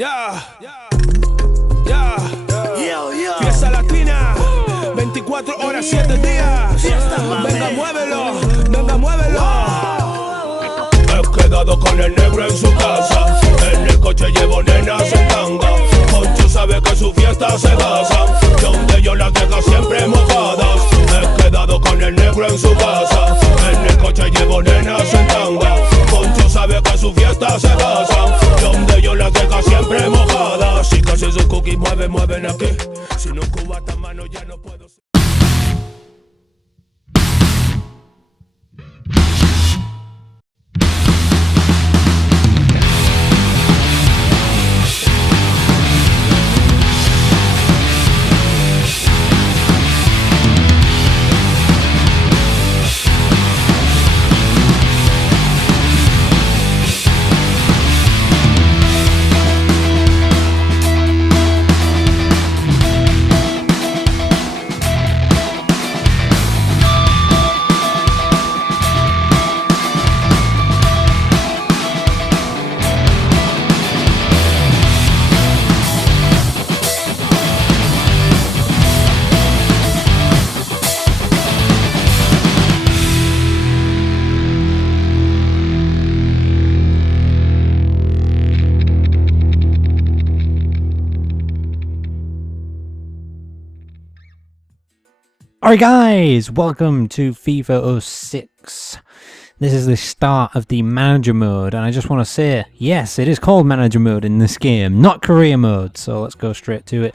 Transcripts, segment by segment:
Ya, fiesta latina, 24 horas, 7 días. Venga, muévelo, venga, muévelo. He quedado con el negro en su casa. En el coche llevo nenas en tanga. Poncho sabe que su fiesta se basa donde yo las dejo siempre mojadas. He quedado con el negro en su casa. En el coche llevo nenas en tanga. Poncho sabe que su fiesta se basa donde yo las dejo siempre mojadas. Si casi sus cookies mueven aquí. Si no cubata mano ya no puedo. Alright guys, welcome to FIFA 06. This is the start of the manager mode, and I just want to say, yes, it is called manager mode in this game, not career mode, so let's go straight to it.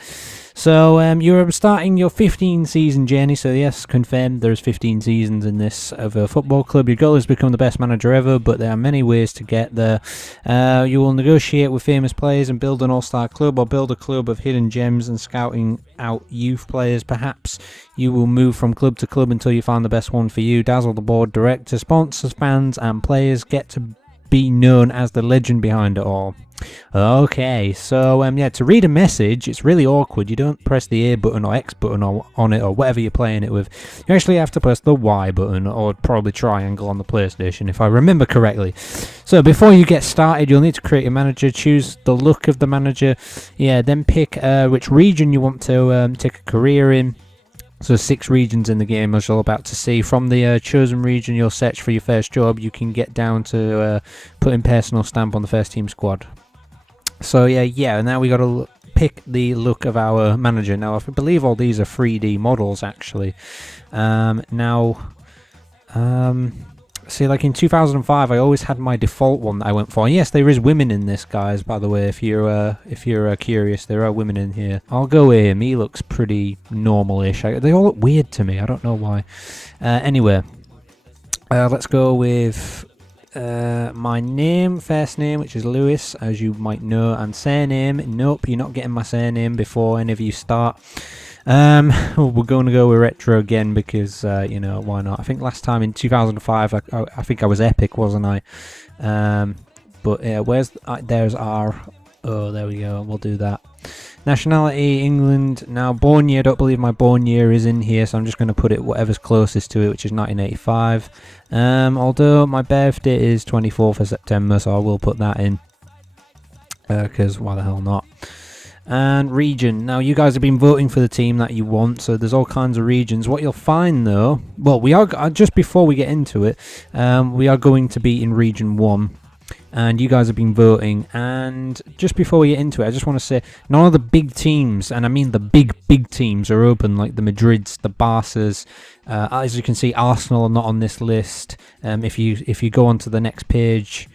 So, you're starting your 15 season journey, so yes, confirmed there's 15 seasons in this of a football club. Your goal is to become the best manager ever, but there are many ways to get there. You will negotiate with famous players and build an all-star club, or build a club of hidden gems and scouting out youth players. Perhaps you will move from club to club until you find the best one for you. Dazzle the board directors, sponsors, fans and players. Get to be known as the legend behind it all. Okay, so yeah, to read a message, it's really awkward. You don't press the A button or X button on it or whatever you're playing it with. You actually have to press the Y button or probably triangle on the PlayStation, if I remember correctly. So before you get started, you'll need to create a manager, choose the look of the manager, yeah, then pick which region you want to take a career in. So 6 regions in the game, as you're about to see. From the chosen region you'll search for your first job, you can get down to putting personal stamp on the first team squad. So yeah, now we got to pick the look of our manager. Now I believe all these are 3D models actually. See, like in 2005, I always had my default one that I went for. And yes, there is women in this, guys. By the way, if you're curious, there are women in here. I'll go with him. He looks pretty normal-ish. They all look weird to me. I don't know why. Anyway, let's go with my name, first name, which is Lewis, as you might know, and surname. Nope, you're not getting my surname before any of you start. We're going to go with retro again because, you know, why not? I think last time in 2005, I think I was epic, wasn't I? But yeah, there's our, oh, there we go, we'll do that. Nationality, England. Now, born year, I don't believe my born year is in here, so I'm just going to put it whatever's closest to it, which is 1985. Although my birthday is 24th of September, so I will put that in, because why the hell not? And region. Now you guys have been voting for the team that you want, so there's all kinds of regions. What you'll find though, well, we are just before we get into it, we are going to be in region 1, and you guys have been voting. And just before we get into it, I just want to say none of the big teams, and I mean the big teams, are open, like the Madrids, the Barças. As you can see, Arsenal are not on this list. If you go on to the next page,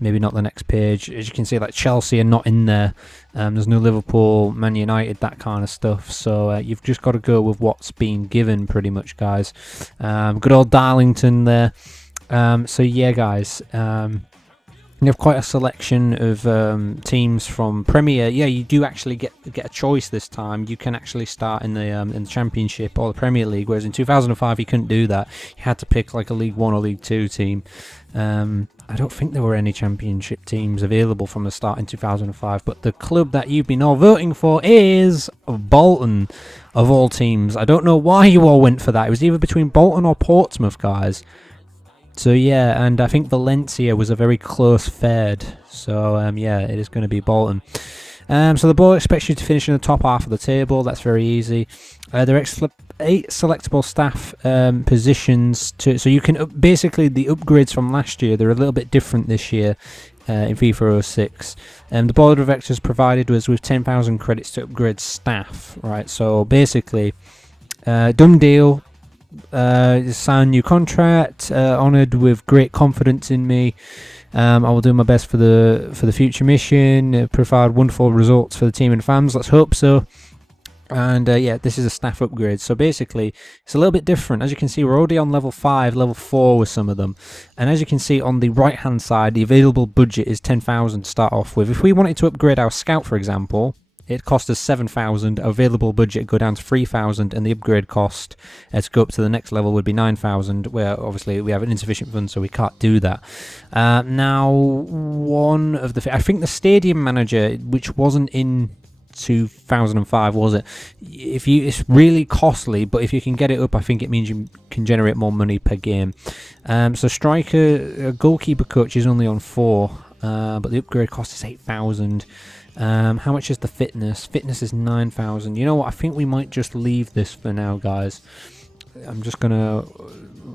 maybe not the next page, as you can see, like Chelsea are not in there. There's no Liverpool, Man United, that kind of stuff. So you've just got to go with what's been given, pretty much, guys. Good old Darlington there. So yeah, guys, you have quite a selection of teams from Premier. Yeah, you do actually get a choice this time. You can actually start in the Championship or the Premier League, whereas in 2005 you couldn't do that. You had to pick like a League 1 or League 2 team. I don't think there were any Championship teams available from the start in 2005, but the club that you've been all voting for is Bolton, of all teams. I don't know why you all went for that. It was either between Bolton or Portsmouth, guys. So yeah, and I think Valencia was a very close third. So yeah, it is going to be Bolton. So the board expects you to finish in the top half of the table. That's very easy. There are 8 selectable staff positions. So you can basically, the upgrades from last year, they're a little bit different this year in FIFA 06. The board of directors provided us with 10,000 credits to upgrade staff. Right. So basically, done deal. Sign new contract. Honoured with great confidence in me. I will do my best for the future mission. Provide wonderful results for the team and fans. Let's hope so. And yeah, this is a staff upgrade. So basically, it's a little bit different. As you can see, we're already on level 5, level 4 with some of them. And as you can see on the right hand side, the available budget is 10,000 to start off with. If we wanted to upgrade our scout, for example, it cost us 7,000, available budget go down to 3,000, and the upgrade cost to go up to the next level would be 9,000, where obviously we have an insufficient fund, so we can't do that. Now, one of the... I think the Stadium Manager, which wasn't in 2005, was it? It's really costly, but if you can get it up, I think it means you can generate more money per game. So striker, goalkeeper coach is only on 4, but the upgrade cost is 8,000. How much is the fitness? Fitness is 9,000. You know what? I think we might just leave this for now, guys. I'm just gonna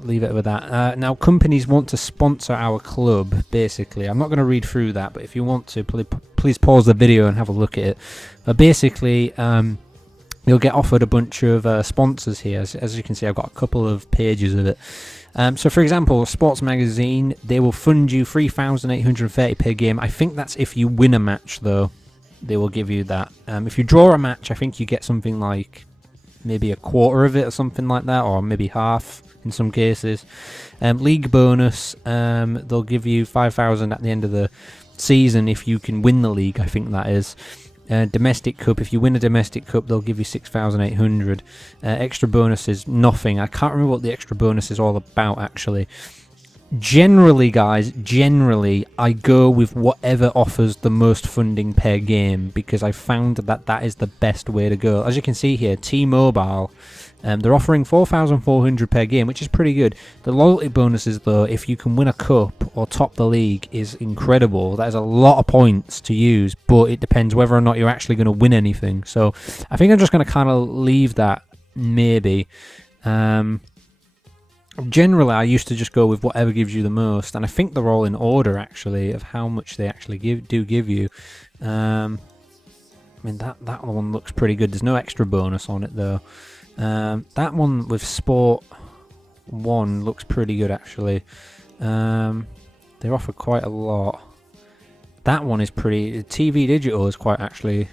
leave it with that. Now, companies want to sponsor our club. Basically, I'm not going to read through that, but if you want to, please pause the video and have a look at it. But basically, you'll get offered a bunch of sponsors here. As you can see, I've got a couple of pages of it. So for example, Sports Magazine, they will fund you 3,830 per game. I think that's if you win a match, though. They will give you that. If you draw a match, I think you get something like maybe a quarter of it or something like that, or maybe half in some cases. League bonus, they'll give you 5,000 at the end of the season if you can win the league, I think that is. Domestic Cup, if you win a Domestic Cup, they'll give you 6,800. Extra bonus is nothing. I can't remember what the extra bonus is all about, actually. Generally, guys, I go with whatever offers the most funding per game, because I found that that is the best way to go. As you can see here, T-Mobile, they're offering 4,400 per game, which is pretty good. The loyalty bonuses, though, if you can win a cup or top the league, is incredible. That is a lot of points to use, but it depends whether or not you're actually going to win anything. So I think I'm just going to kind of leave that, maybe. Generally, I used to just go with whatever gives you the most, and I think they're all in order, actually, of how much they actually give you. I mean, that one looks pretty good. There's no extra bonus on it, though. That one with Sport 1 looks pretty good, actually. They offer quite a lot. That one is pretty... TV Digital is quite, actually...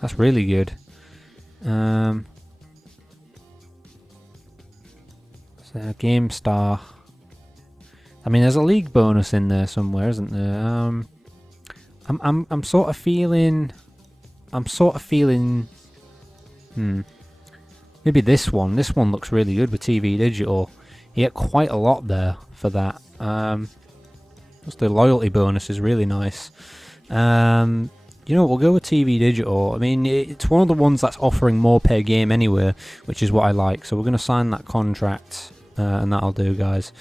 That's really good. So GameStar. I mean, there's a league bonus in there somewhere, isn't there? I'm sort of feeling. Maybe this one. This one looks really good with TV Digital. You get quite a lot there for that. Just the loyalty bonus is really nice. You know, we'll go with TV Digital. I mean, it's one of the ones that's offering more per game anyway, which is what I like. So we're going to sign that contract. And that'll do, guys.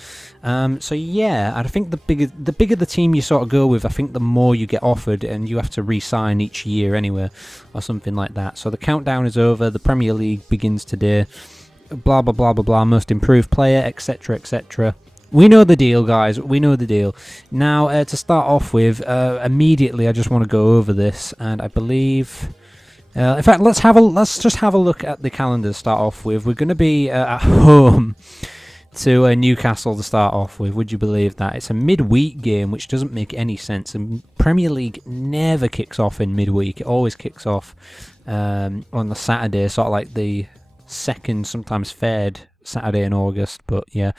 So yeah, I think the bigger the team you sort of go with, I think the more you get offered, and you have to re-sign each year anyway, or something like that. So the countdown is over. The Premier League begins today. Blah blah blah blah blah. Most improved player, etc. etc. We know the deal, guys. We know the deal. Now, to start off with, immediately I just want to go over this, and I believe. In fact, let's just have a look at the calendar to start off with. We're going to be at home to Newcastle to start off with. Would you believe that? It's a midweek game, which doesn't make any sense. And Premier League never kicks off in midweek. It always kicks off on the Saturday, sort of like the second, sometimes third Saturday in August. But yeah.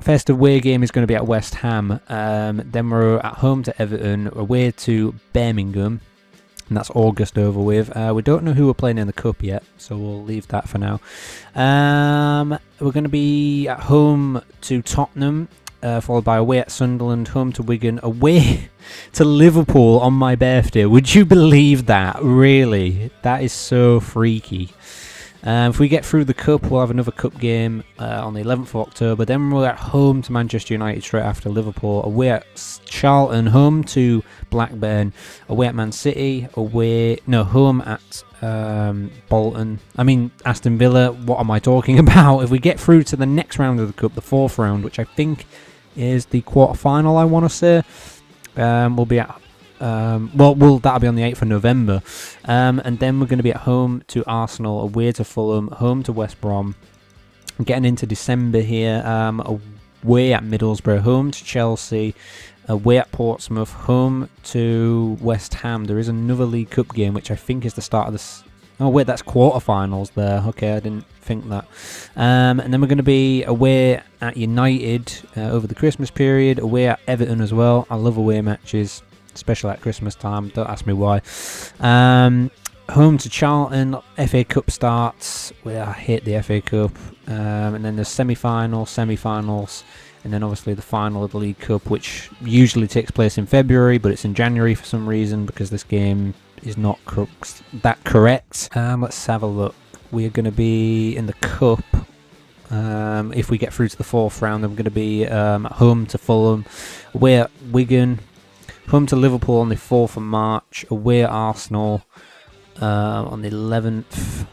First away game is going to be at West Ham. Then we're at home to Everton, away to Birmingham. And that's August over with. We don't know who we're playing in the Cup yet, so we'll leave that for now. We're going to be at home to Tottenham, followed by away at Sunderland, home to Wigan, away to Liverpool on my birthday. Would you believe that? Really? That is so freaky. If we get through the cup, we'll have another cup game on the 11th of October. Then we're at home to Manchester United straight after Liverpool, away at Charlton, home to Blackburn, away at Man City, home at Aston Villa. What am I talking about? If we get through to the next round of the cup, the 4th round, which I think is the quarter-final, I want to say, we'll be at that'll be on the 8th of November, and then we're going to be at home to Arsenal, away to Fulham, home to West Brom. Getting into December here, away at Middlesbrough, home to Chelsea, away at Portsmouth, home to West Ham. There is another League Cup game, which I think is the start of this. Oh wait, that's quarterfinals there. Okay, I didn't think that. And then we're going to be away at United over the Christmas period, away at Everton as well. I love away matches, especially at Christmas time. Don't ask me why. Home to Charlton. FA Cup starts. Well, I hate the FA Cup. And then there's semi-finals, and then obviously the final of the League Cup, which usually takes place in February, but it's in January for some reason because this game is not that correct. Let's have a look. We are going to be in the Cup. If we get through to the 4th round, I'm going to be home to Fulham, away at Wigan, home to Liverpool on the 4th of March, away at Arsenal on the 11th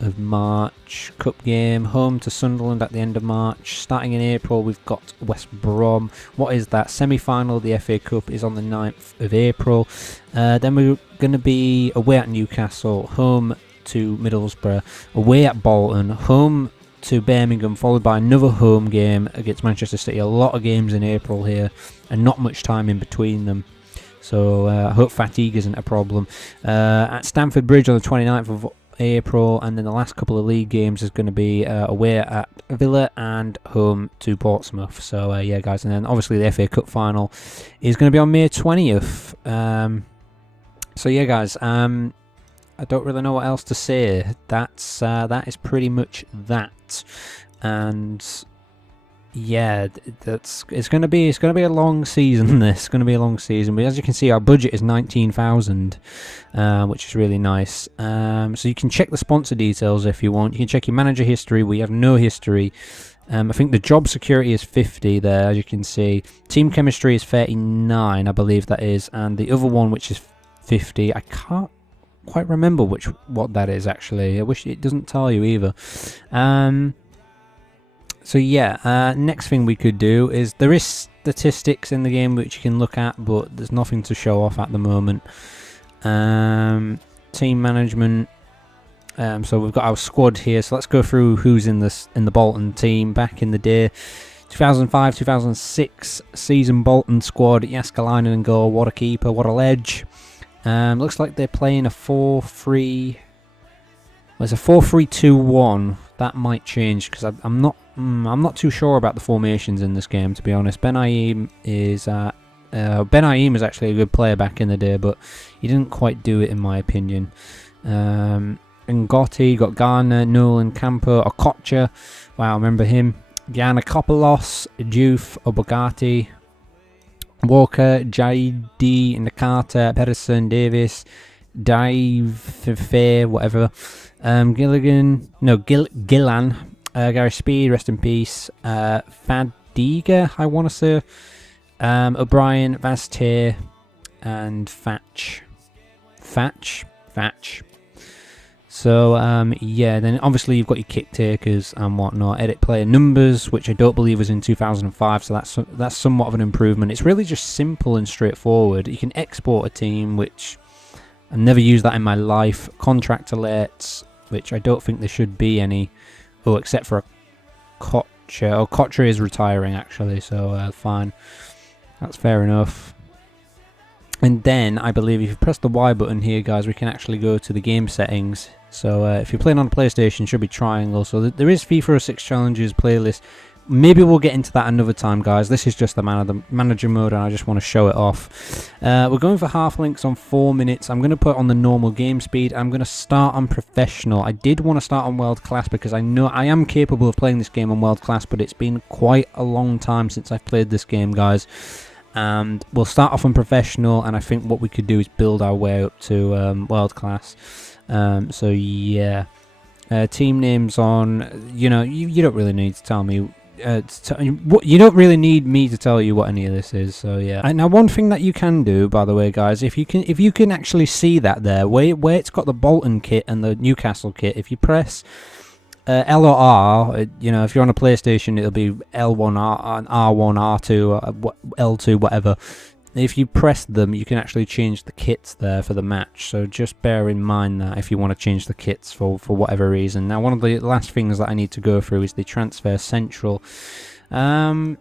of March, Cup game, home to Sunderland at the end of March. Starting in April, we've got West Brom. What is that? Semi-final of the FA Cup is on the 9th of April. Then we're going to be away at Newcastle, home to Middlesbrough, away at Bolton, home to Birmingham, followed by another home game against Manchester City. A lot of games in April here, and not much time in between them. So I hope fatigue isn't a problem. At Stamford Bridge on the 29th of April, and then the last couple of league games is going to be away at Villa and home to Portsmouth. So yeah, guys, and then obviously the FA Cup final is going to be on May 20th. So yeah, guys, I don't really know what else to say. That is pretty much that, and yeah, it's gonna be a long season. This is gonna be a long season, but as you can see, our budget is 19,000, which is really nice. So you can check the sponsor details if you want. You can check your manager history. We have no history. I think the job security is 50 there, as you can see. Team chemistry is 39, I believe that is, and the other one, which is 50, I can't quite remember what that is actually. I wish it doesn't tell you either. So yeah, next thing we could do is, there is statistics in the game which you can look at, but there's nothing to show off at the moment. Team management. So we've got our squad here. So let's go through who's in the Bolton team. Back in the day, 2005-2006 season Bolton squad. Jaskalainen in goal. What a keeper! What a ledge! Looks like they're playing a 4-3. Well, it's a 4-3-2-1. That might change because I'm not too sure about the formations in this game, to be honest. Ben Aim is actually a good player back in the day, but he didn't quite do it in my opinion. Ngotti, got Garner, Nolan, Campo, Okocha. Wow, I remember him. Giannakopoulos, Diouf, Obogati, Walker, Jaidi, Nakata, Pedersen, Davis, Fair, whatever. Gillan, Gary Speed, rest in peace. Fadiga, I want to say. O'Brien, Vaster, and Fatch. So, yeah, then obviously you've got your kick takers and whatnot. Edit player numbers, which I don't believe was in 2005, so that's somewhat of an improvement. It's really just simple and straightforward. You can export a team, which I've never used that in my life. Contract alerts, which I don't think there should be any. Oh, except for a Kocher. Oh, Kocher is retiring, actually, so fine. That's fair enough. And then, I believe if you press the Y button here, guys, we can actually go to the game settings. So, if you're playing on a PlayStation, it should be triangle. So, there is FIFA 06 Challenges playlist. Maybe we'll get into that another time, guys. This is just the manager mode, and I just want to show it off. We're going for half links on 4 minutes. I'm going to put on the normal game speed. I'm going to start on professional. I did want to start on world class because I know I am capable of playing this game on world class, but it's been quite a long time since I've played this game, guys. And we'll start off on professional, and I think what we could do is build our way up to world class. So yeah, Team names on. You know, you don't really need to tell me. You don't really need me to tell you what any of this is. So yeah. And now one thing that you can do, by the way, guys, if you can actually see that there, where it's got the Bolton kit and the Newcastle kit, if you press L or R, you know, if you're on a PlayStation, it'll be L1, R1, R2, L2, whatever. If you press them, you can actually change the kits there for the match. So just bear in mind that if you want to change the kits for whatever reason. Now, one of the last things that I need to go through is the Transfer Central. Now,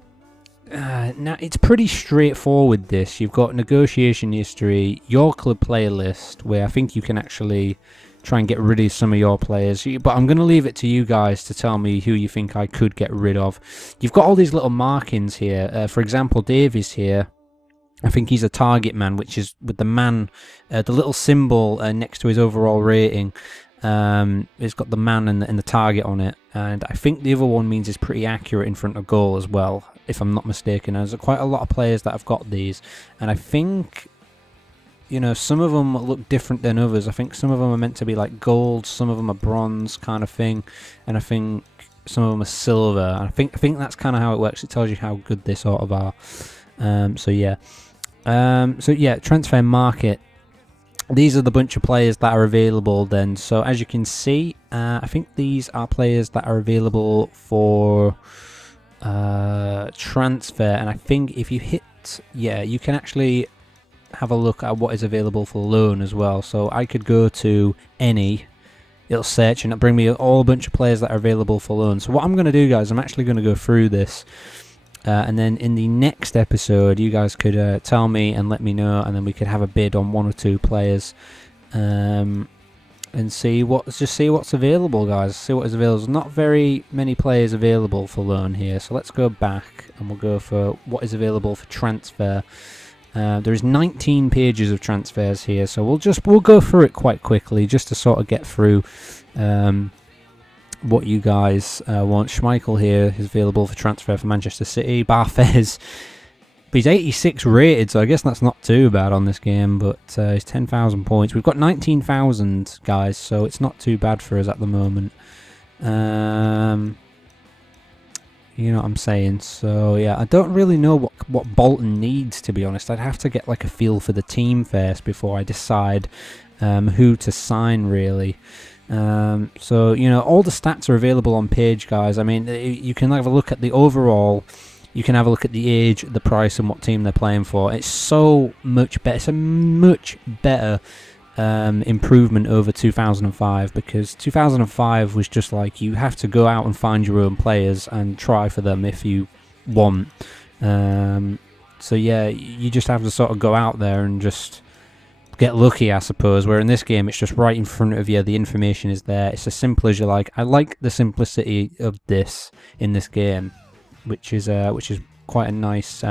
it's pretty straightforward, this. You've got negotiation history, your club player list, where I think you can actually try and get rid of some of your players. But I'm going to leave it to you guys to tell me who you think I could get rid of. You've got all these little markings here. For example, Davies here. I think he's a target man, which is with the man, the little symbol next to his overall rating. It's got the man and the target on it. And I think the other one means it's pretty accurate in front of goal as well, if I'm not mistaken. There's quite a lot of players that have got these. And I think, you know, some of them look different than others. I think some of them are meant to be like gold, some of them are bronze kind of thing. And I think some of them are silver. And I think that's kind of how it works. It tells you how good they sort of are. So yeah. Transfer market. These are the bunch of players that are available then. So as you can see, I think these are players that are available for transfer. And I think if you hit, you can actually have a look at what is available for loan as well. So I could go to any, it'll search and it'll bring me all a bunch of players that are available for loan. So what I'm going to do, guys, I'm actually going to go through this. And then in the next episode, you guys could tell me and let me know, and then we could have a bid on 1 or 2 players, and see what's available, guys. See what is available. There's not very many players available for loan here, so let's go back and we'll go for what is available for transfer. There is 19 pages of transfers here, so we'll go through it quite quickly just to sort of get through. What you guys want. Schmeichel here is available for transfer for Manchester City. Barthez, but he's 86 rated, so I guess that's not too bad on this game, but he's 10,000 points. We've got 19,000 guys, so it's not too bad for us at the moment. You know what I'm saying? So yeah, I don't really know what Bolton needs, to be honest. I'd have to get like a feel for the team first before I decide who to sign, really. So, you know, all the stats are available on page, guys. I mean, you can have a look at the overall, you can have a look at the age, the price, and what team they're playing for. It's so much better. It's a much better improvement over 2005, because 2005 was just like, you have to go out and find your own players and try for them if you want. So yeah, you just have to sort of go out there and just get lucky, I suppose, where in this game it's just right in front of you, the information is there, it's as simple as you like. I like the simplicity of this in this game, which is quite a nice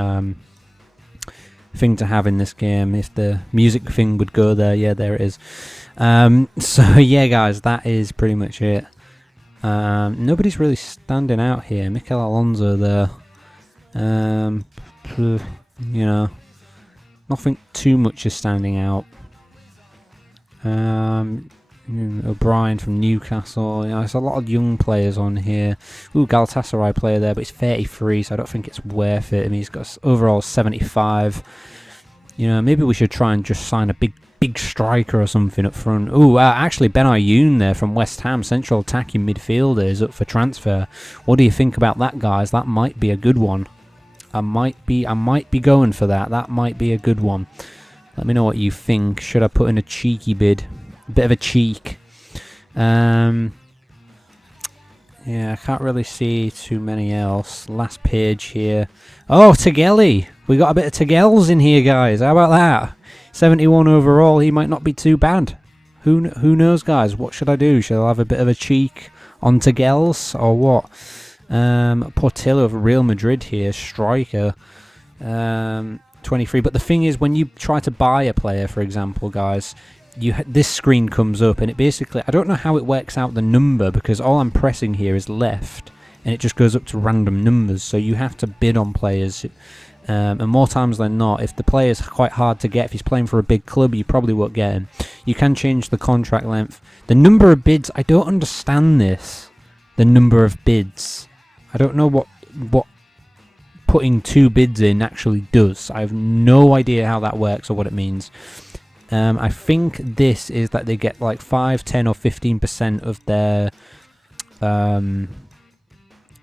thing to have in this game. If the music thing would go there, yeah, there it is. So yeah, guys, that is pretty much it. Nobody's really standing out here. Mikel Alonso there, you know, nothing too much is standing out. O'Brien from Newcastle. You know, there's a lot of young players on here. Ooh, Galatasaray player there, but he's 33, so I don't think it's worth it. I mean, he's got overall 75. You know, maybe we should try and just sign a big striker or something up front. Ooh, actually, Ben Ayoun there from West Ham, central attacking midfielder, is up for transfer. What do you think about that, guys? That might be a good one. I might be going for that. That might be a good one. Let me know what you think. Should I put in a cheeky bid? A bit of a cheek. Yeah, I can't really see too many else. Last page here. Oh, Tegeli. We got a bit of Tegels in here, guys. How about that? 71 overall. He might not be too bad. Who knows, guys? What should I do? Should I have a bit of a cheek on Tegels or what? Portillo of Real Madrid here, striker, 23. But the thing is, when you try to buy a player, for example, guys, this screen comes up, and it basically, I don't know how it works out the number, because all I'm pressing here is left, and it just goes up to random numbers. So you have to bid on players, and more times than not, if the player's quite hard to get, if he's playing for a big club, you probably won't get him. You can change the contract length. The number of bids, I don't understand this. The number of bids. I don't know what putting 2 bids in actually does. I have no idea how that works or what it means. I think this is that they get like 5, 10 or 15% of their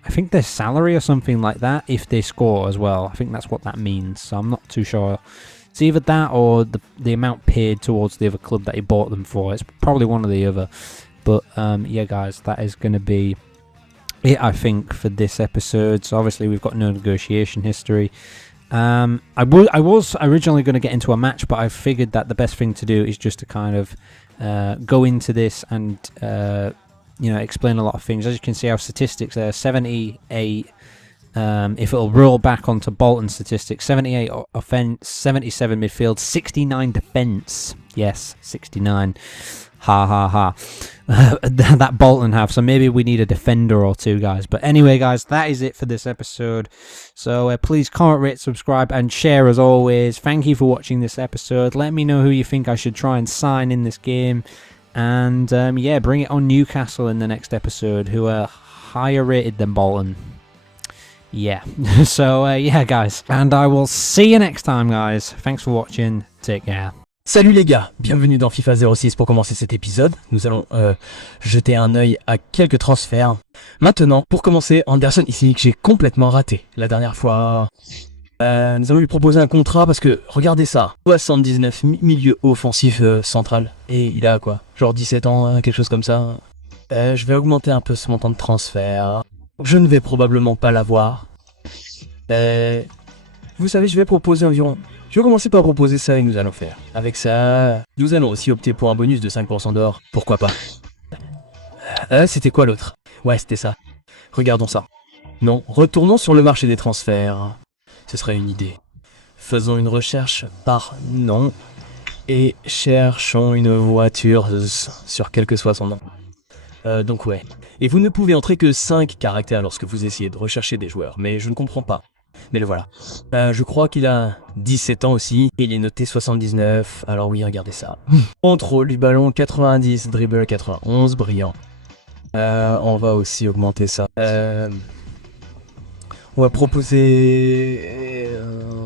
I think their salary or something like that if they score as well. I think that's what that means, so I'm not too sure. It's either that or the amount paid towards the other club that he bought them for. It's probably one or the other. But yeah, guys, that is going to be it, I think, for this episode. So obviously we've got no negotiation history. I was originally going to get into a match, but I figured that the best thing to do is just to kind of go into this and explain a lot of things. As you can see, our statistics there, 78. If it'll roll back onto Bolton's statistics, 78 offense, 77 midfield, 69 defense. Yes, 69. Ha ha ha. That Bolton have. So maybe we need a defender or 2, guys. But anyway, guys, that is it for this episode. So please comment, rate, subscribe, and share as always. Thank you for watching this episode. Let me know who you think I should try and sign in this game. And yeah, bring it on Newcastle in the next episode, who are higher rated than Bolton. Yeah. So yeah, guys. And I will see you next time, guys. Thanks for watching. Take care. Salut les gars, bienvenue dans FIFA 06 pour commencer cet épisode. Nous allons jeter un œil à quelques transferts. Maintenant, pour commencer, Anderson ici que j'ai complètement raté la dernière fois. Nous allons lui proposer un contrat parce que, regardez ça, 79 milieu offensif central. Et il a quoi, genre 17 ans, quelque chose comme ça. Je vais augmenter un peu ce montant de transfert. Je ne vais probablement pas l'avoir. Vous savez, je vais proposer environ... Je vais commencer par proposer ça et nous allons faire. Avec ça, nous allons aussi opter pour un bonus de 5% d'or. Pourquoi pas. C'était quoi l'autre? Ouais, c'était ça. Regardons ça. Non, retournons sur le marché des transferts. Ce serait une idée. Faisons une recherche par nom. Et cherchons une voiture sur quel que soit son nom. Donc ouais. Et vous ne pouvez entrer que 5 caractères lorsque vous essayez de rechercher des joueurs. Mais je ne comprends pas. Mais le voilà. Je crois qu'il a 17 ans aussi. Et il est noté 79. Alors oui, regardez ça. Contrôle du ballon 90, dribble 91, brillant. On va aussi augmenter ça. On va proposer...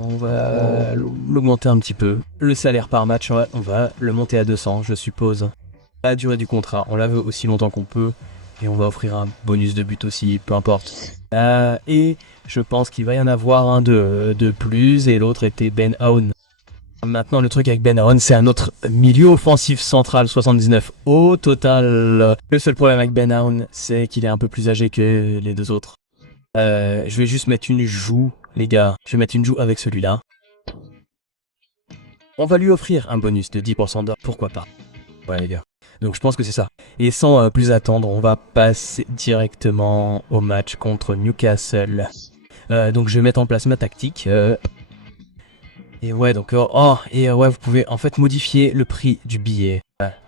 on va l'augmenter un petit peu. Le salaire par match, on va le monter à 200, je suppose. La durée du contrat, on la veut aussi longtemps qu'on peut. Et on va offrir un bonus de but aussi, peu importe. Et je pense qu'il va y en avoir un de plus, et l'autre était Ben Aoun. Maintenant, le truc avec Ben Aoun, c'est un autre milieu offensif central, 79 au total. Le seul problème avec Ben Aoun, c'est qu'il est un peu plus âgé que les 2 autres. Je vais juste mettre une joue, les gars. Je vais mettre une joue avec celui-là. On va lui offrir un bonus de 10% d'or, pourquoi pas. Ouais, les gars. Donc je pense que c'est ça. Et sans plus attendre, on va passer directement au match contre Newcastle. Donc je vais mettre en place ma tactique. Et ouais, donc ouais, vous pouvez en fait modifier le prix du billet.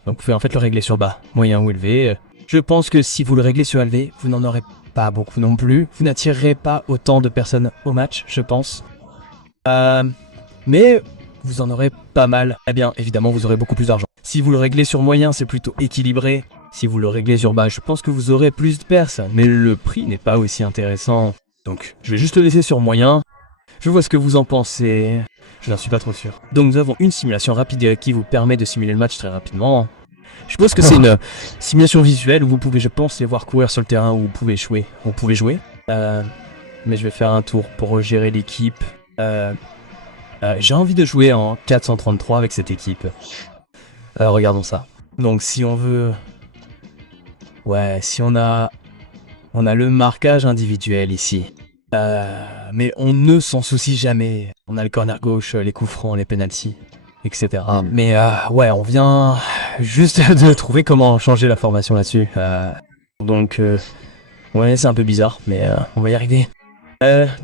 Donc vous pouvez en fait le régler sur bas, moyen ou élevé. Je pense que si vous le réglez sur élevé, vous n'en aurez pas beaucoup non plus. Vous n'attirerez pas autant de personnes au match, je pense. Mais vous en aurez pas mal. Eh bien, évidemment, vous aurez beaucoup plus d'argent. Si vous le réglez sur moyen, c'est plutôt équilibré. Si vous le réglez sur bas, je pense que vous aurez plus de personnes. Mais le prix n'est pas aussi intéressant. Donc, je vais juste le laisser sur moyen. Je vois ce que vous en pensez. Je n'en suis pas trop sûr. Donc, nous avons une simulation rapide qui vous permet de simuler le match très rapidement. Je suppose que c'est une simulation visuelle où vous pouvez, je pense, les voir courir sur le terrain où vous pouvez jouer. Mais je vais faire un tour pour gérer l'équipe. J'ai envie de jouer en 433 avec cette équipe. Regardons ça. Donc si on veut... Ouais, si on a le marquage individuel ici. Mais on ne s'en soucie jamais. On a le corner gauche, les coups francs, les penalties, etc. Mais ouais, on vient juste de trouver comment changer la formation là-dessus. Donc, ouais, c'est un peu bizarre, mais on va y arriver.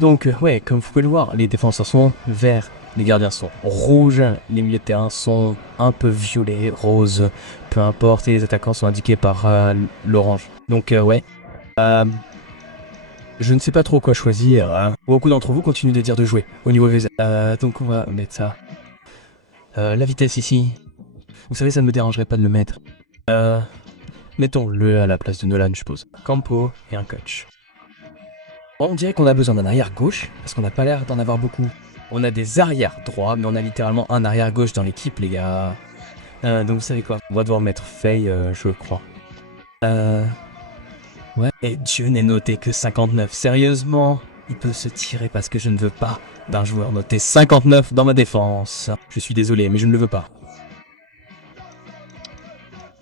Donc, ouais, comme vous pouvez le voir, les défenseurs sont verts. Les gardiens sont rouges, les milieux de terrain sont un peu violets, roses, peu importe, et les attaquants sont indiqués par l'orange. Donc ouais, je ne sais pas trop quoi choisir. Beaucoup d'entre vous continuent de dire de jouer au niveau VZ. Donc on va mettre ça. La vitesse ici, Vous savez, ça ne me dérangerait pas de le mettre. Mettons-le à la place de Nolan, je suppose. Campo et un coach. On dirait qu'on a besoin d'un arrière gauche, parce qu'on n'a pas l'air d'en avoir beaucoup. On a des arrières droits, mais on a littéralement un arrière gauche dans l'équipe, les gars. Donc vous savez quoi, on va devoir mettre Faye, je crois. Ouais. Et Dieu n'est noté que 59. Sérieusement, il peut se tirer parce que je ne veux pas d'un joueur noté 59 dans ma défense. Je suis désolé, mais je ne le veux pas.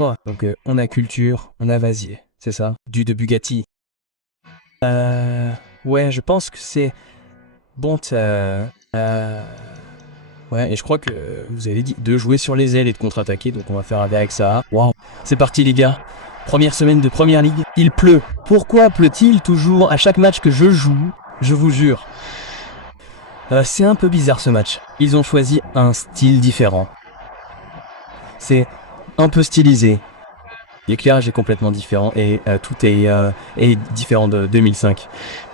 Ouais. Donc on a culture, on a Vasier, c'est ça? Du de Bugatti. Ouais, je pense que c'est bon. Ouais, et je crois que vous avez dit de jouer sur les ailes et de contre-attaquer, donc on va faire avec ça. Waouh, c'est parti les gars. Première semaine de Première Ligue, il pleut. Pourquoi pleut-il toujours à chaque match que je joue? Je vous jure. C'est un peu bizarre ce match. Ils ont choisi un style différent. C'est un peu stylisé. L'éclairage est complètement différent et tout est différent de 2005.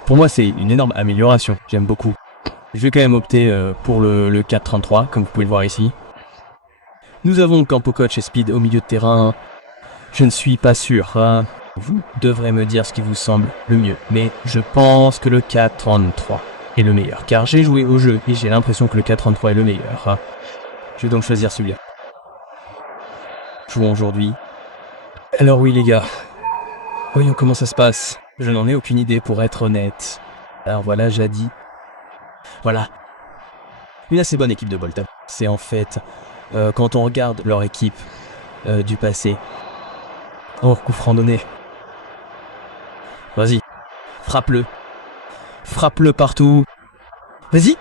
Pour moi, c'est une énorme amélioration. J'aime beaucoup. Je vais quand même opter pour le 4-33, comme vous pouvez le voir ici. Nous avons Campo Coach et Speed au milieu de terrain. Je ne suis pas sûr. Hein. Vous devrez me dire ce qui vous semble le mieux. Mais je pense que le 4-33 est le meilleur. Car j'ai joué au jeu et j'ai l'impression que le 4-33 est le meilleur. Hein. Je vais donc choisir celui-là. Jouons aujourd'hui. Alors oui les gars. Voyons comment ça se passe. Je n'en ai aucune idée pour être honnête. Alors voilà, j'ai dit. Voilà. Une assez bonne équipe de Bolton. C'est en fait, quand on regarde leur équipe du passé. Oh, coup franc donné. Vas-y. Frappe-le. Frappe-le partout. Vas-y.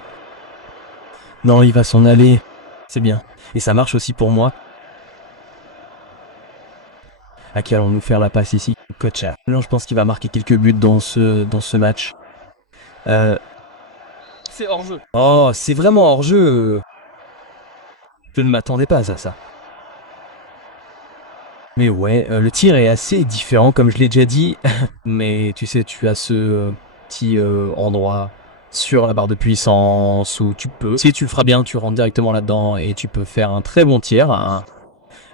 Non, il va s'en aller. C'est bien. Et ça marche aussi pour moi. À qui allons-nous faire la passe ici? Coach. Non, je pense qu'il va marquer quelques buts dans ce match. C'est hors-jeu. Oh, c'est vraiment hors-jeu. Je ne m'attendais pas à ça. Mais ouais, le tir est assez différent, comme je l'ai déjà dit. Mais tu sais, tu as ce petit endroit sur la barre de puissance où tu peux, si tu le feras bien, tu rentres directement là-dedans et tu peux faire un très bon tir. Hein.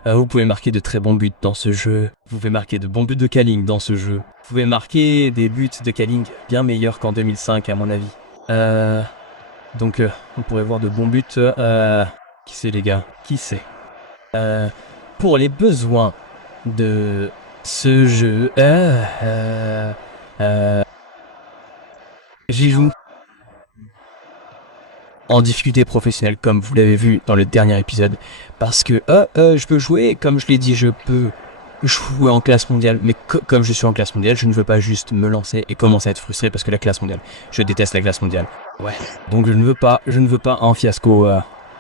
Vous pouvez marquer de très bons buts dans ce jeu. Vous pouvez marquer de bons buts de Kaling dans ce jeu. Vous pouvez marquer des buts de Kaling bien meilleurs qu'en 2005 à mon avis. Donc on pourrait voir de bons buts. Qui c'est les gars? Qui c'est? Pour les besoins de ce jeu, j'y joue en difficulté professionnelle, comme vous l'avez vu dans le dernier épisode, parce que je peux jouer, comme je l'ai dit, je peux jouer en classe mondiale, mais comme je suis en classe mondiale, je ne veux pas juste me lancer et commencer à être frustré parce que la classe mondiale, je déteste la classe mondiale. Ouais. Donc je ne veux pas un fiasco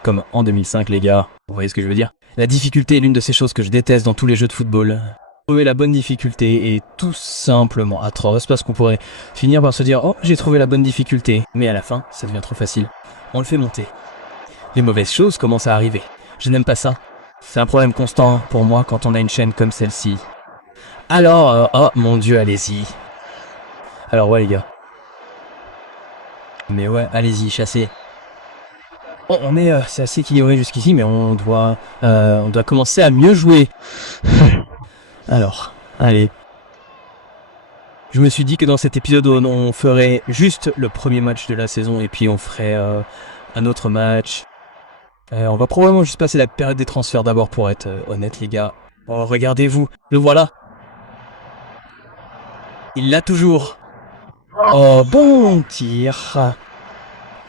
comme en 2005 les gars. Vous voyez ce que je veux dire? La difficulté est l'une de ces choses que je déteste dans tous les jeux de football. Trouver la bonne difficulté est tout simplement atroce parce qu'on pourrait finir par se dire oh j'ai trouvé la bonne difficulté, mais à la fin ça devient trop facile. On le fait monter. Les mauvaises choses commencent à arriver. Je n'aime pas ça. C'est un problème constant pour moi quand on a une chaîne comme celle-ci. Alors, oh mon dieu, allez-y. Alors ouais les gars. Mais ouais, allez-y, chassez. Bon, c'est assez équilibré jusqu'ici, mais on doit commencer à mieux jouer. Alors, allez. Je me suis dit que dans cet épisode, on ferait juste le premier match de la saison et puis on ferait un autre match. On va probablement juste passer la période des transferts d'abord pour être honnête les gars. Oh, regardez-vous, le voilà. Il l'a toujours. Oh, bon tir.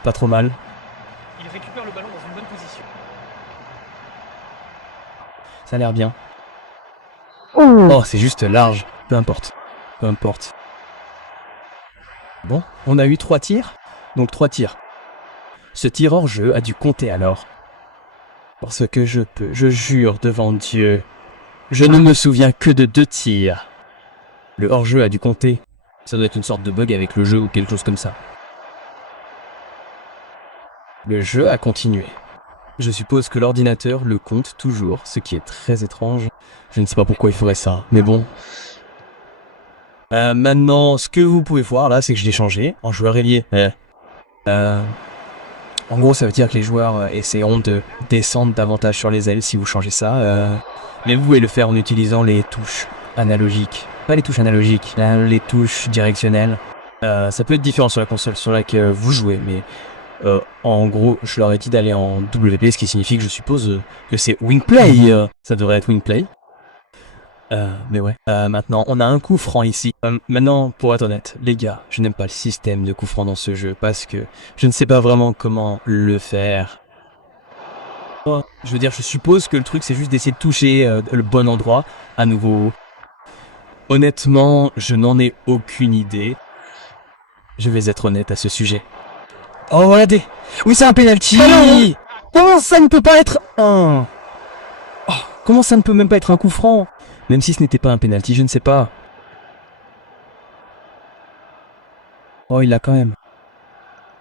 Pas trop mal. Il récupère le ballon dans une bonne position. Ça a l'air bien. Oh, c'est juste large. Peu importe. Peu importe. Bon, on a eu 3 tirs. Donc 3 tirs. Ce tir hors jeu a dû compter alors. Parce que je jure devant Dieu, je ne me souviens que de 2 tirs. Le hors jeu a dû compter. Ça doit être une sorte de bug avec le jeu ou quelque chose comme ça. Le jeu a continué. Je suppose que l'ordinateur le compte toujours, ce qui est très étrange. Je ne sais pas pourquoi il ferait ça, mais bon. Maintenant, ce que vous pouvez voir là, c'est que je l'ai changé en joueur ailier. En gros, ça veut dire que les joueurs essaieront de descendre davantage sur les ailes si vous changez ça. Mais vous pouvez le faire en utilisant les touches analogiques. Pas les touches analogiques, les touches directionnelles. Ça peut être différent sur la console sur laquelle vous jouez, mais en gros, je leur ai dit d'aller en WP, ce qui signifie que je suppose que c'est Wingplay. Ça devrait être Wingplay. Mais ouais. Maintenant, on a un coup franc ici. Maintenant, pour être honnête, les gars, je n'aime pas le système de coup franc dans ce jeu parce que je ne sais pas vraiment comment le faire. Je veux dire, je suppose que le truc, c'est juste d'essayer de toucher le bon endroit. À nouveau, honnêtement, je n'en ai aucune idée. Je vais être honnête à ce sujet. Oh, regardez. Oui, c'est un penalty. Comment ça ne peut pas être un... Oh, comment ça ne peut même pas être un coup franc? Même si ce n'était pas un penalty, je ne sais pas. Oh, il l'a quand même.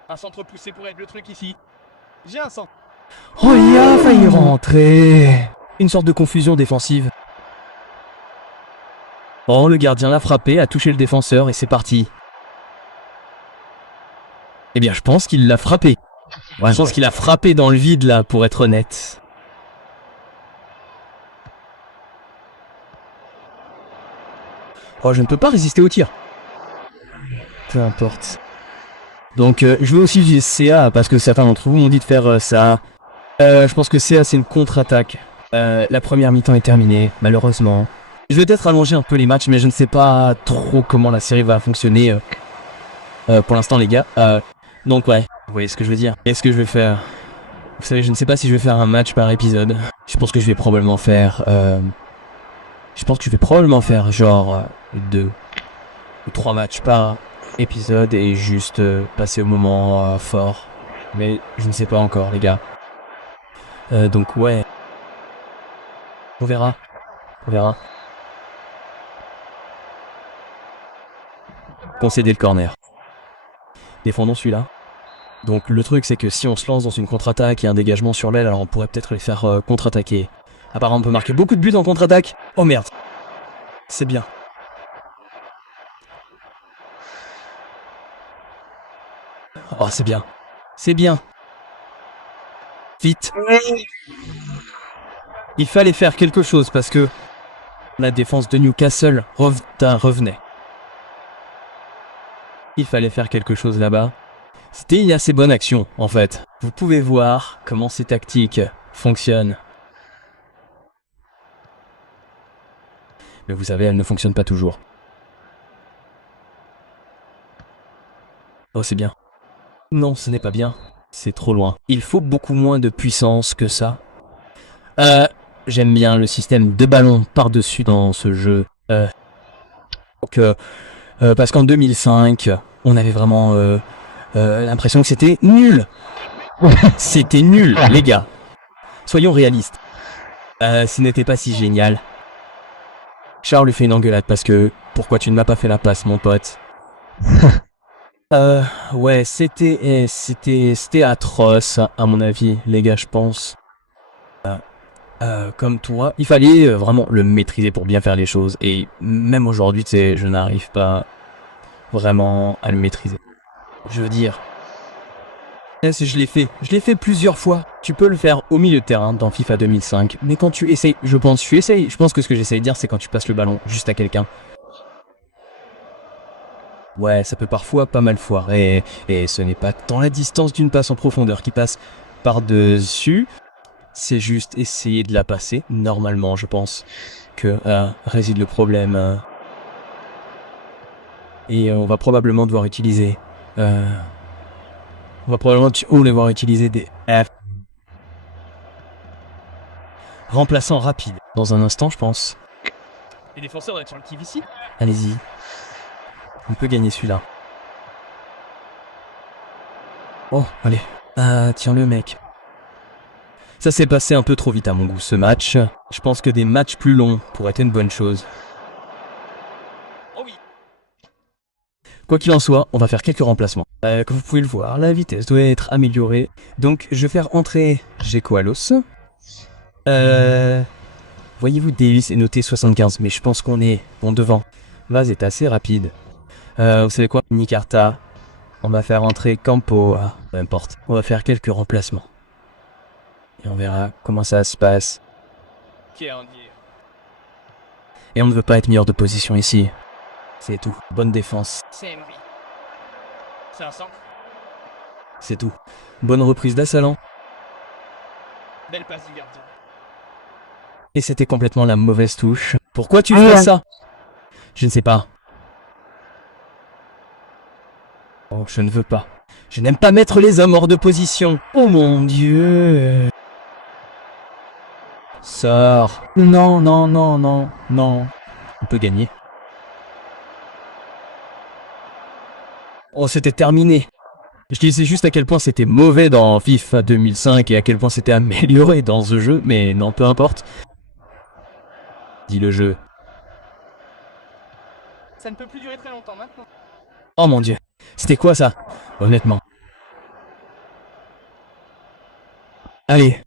Un centre poussé pour être le truc ici. J'ai un centre. Oh, il a failli rentrer. Une sorte de confusion défensive. Oh, le gardien l'a frappé, a touché le défenseur et c'est parti. Eh bien, je pense qu'il l'a frappé. Ouais, je pense qu'il a frappé dans le vide, là, pour être honnête. Oh, je ne peux pas résister au tir. Peu importe. Donc, je vais aussi utiliser CA, parce que certains d'entre vous m'ont dit de faire ça. Je pense que CA, c'est une contre-attaque. La première mi-temps est terminée, malheureusement. Je vais peut-être allonger un peu les matchs, mais je ne sais pas trop comment la série va fonctionner pour l'instant, les gars. Donc, ouais, vous voyez ce que je veux dire. Qu'est-ce que je vais faire? Vous savez, je ne sais pas si je vais faire un match par épisode. Je pense que je vais probablement faire... genre 2 ou 3 matchs par épisode et juste passer au moment fort. Mais je ne sais pas encore, les gars. Donc, ouais. On verra. On verra. Concéder le corner. Défendons celui-là. Donc le truc c'est que si on se lance dans une contre-attaque et un dégagement sur l'aile, alors on pourrait peut-être les faire contre-attaquer. Apparemment on peut marquer beaucoup de buts en contre-attaque. Oh merde. C'est bien. Oh c'est bien. C'est bien. Vite. Il fallait faire quelque chose parce que la défense de Newcastle revenait. Il fallait faire quelque chose là-bas. C'était une assez bonne action, en fait. Vous pouvez voir comment ces tactiques fonctionnent. Mais vous savez, elles ne fonctionnent pas toujours. Oh, c'est bien. Non, ce n'est pas bien. C'est trop loin. Il faut beaucoup moins de puissance que ça. J'aime bien le système de ballon par-dessus dans ce jeu. Parce qu'en 2005, on avait vraiment l'impression que c'était nul. C'était nul, les gars. Soyons réalistes. Ce n'était pas si génial. Charles lui fait une engueulade parce que... Pourquoi tu ne m'as pas fait la passe, mon pote? Ouais, c'était atroce, à mon avis, les gars, je pense. Comme toi, il fallait vraiment le maîtriser pour bien faire les choses. Et même aujourd'hui, tu sais, je n'arrive pas vraiment à le maîtriser. Je veux dire... Je l'ai fait plusieurs fois. Tu peux le faire au milieu de terrain dans FIFA 2005. Mais quand tu essayes, je pense que ce que j'essaye de dire, c'est quand tu passes le ballon juste à quelqu'un. Ouais, ça peut parfois pas mal foirer. Et ce n'est pas tant la distance d'une passe en profondeur qui passe par-dessus. C'est juste essayer de la passer. Normalement, je pense que réside le problème. Et on va probablement devoir utiliser... On va probablement devoir utiliser des F. Remplaçant rapide. Dans un instant, je pense. Les défenseurs doivent être sur le qui ici. Allez-y. On peut gagner celui-là. Oh, allez. Tiens le mec. Ça s'est passé un peu trop vite à mon goût, ce match. Je pense que des matchs plus longs pourraient être une bonne chose. Oh oui. Quoi qu'il en soit, on va faire quelques remplacements. Comme vous pouvez le voir, la vitesse doit être améliorée. Donc, je vais faire entrer Gekoalos. Voyez-vous, Davis est noté 75, mais je pense qu'on est bon devant. Vaz est assez rapide. Vous savez quoi? Nicarta. On va faire entrer Campo, peu importe. On va faire quelques remplacements. Et on verra comment ça se passe. Qui est en dire. Et on ne veut pas être meilleur de position ici. C'est tout. Bonne défense. C'est Emery. C'est un centre. C'est tout. Bonne reprise d'assaillant. Belle passe du gardien. Et c'était complètement la mauvaise touche. Pourquoi tu fais ça? Je ne sais pas. Oh, je ne veux pas. Je n'aime pas mettre les hommes hors de position. Oh mon Dieu. Sors. Non, non, non, non, non. On peut gagner. Oh, c'était terminé. Je disais juste à quel point c'était mauvais dans FIFA 2005 et à quel point c'était amélioré dans ce jeu, mais non, peu importe. Dit le jeu. Ça ne peut plus durer très longtemps maintenant. Oh mon Dieu. C'était quoi ça? Honnêtement. Allez.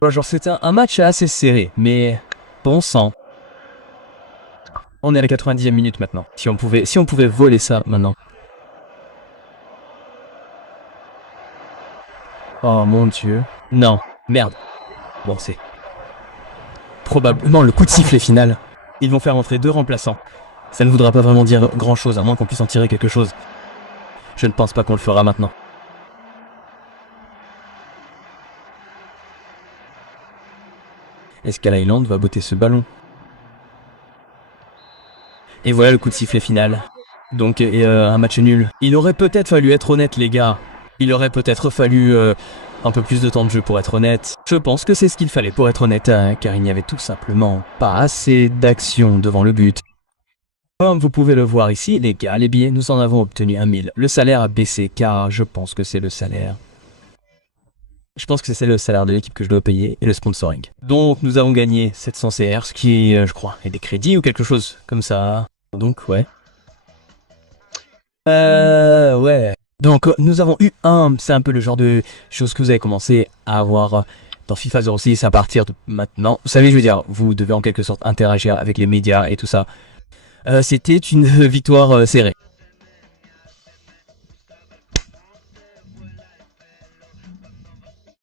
Genre c'était un match assez serré, mais bon sang. On est à la 90e minute maintenant. Si on pouvait voler ça maintenant. Oh mon Dieu. Non. Merde. Bon, c'est probablement le coup de sifflet final. Ils vont faire entrer 2 remplaçants. Ça ne voudra pas vraiment dire grand chose, à moins qu'on puisse en tirer quelque chose. Je ne pense pas qu'on le fera maintenant. Est-ce qu'Al va botter ce ballon? Et voilà le coup de sifflet final. Donc un match nul. Il aurait peut-être fallu être honnête les gars. Il aurait peut-être fallu un peu plus de temps de jeu pour être honnête. Je pense que c'est ce qu'il fallait pour être honnête, hein, car il n'y avait tout simplement pas assez d'action devant le but. Comme vous pouvez le voir ici, les gars, les billets, nous en avons obtenu 1000. Le salaire a baissé, car je pense que c'est le salaire. Je pense que c'est le salaire de l'équipe que je dois payer et le sponsoring. Donc nous avons gagné 700 CR, ce qui, je crois, est des crédits ou quelque chose comme ça. Donc ouais. Ouais. Donc nous avons eu c'est un peu le genre de choses que vous avez commencé à avoir dans FIFA 06 à partir de maintenant. Vous savez, je veux dire, vous devez en quelque sorte interagir avec les médias et tout ça. C'était une victoire serrée.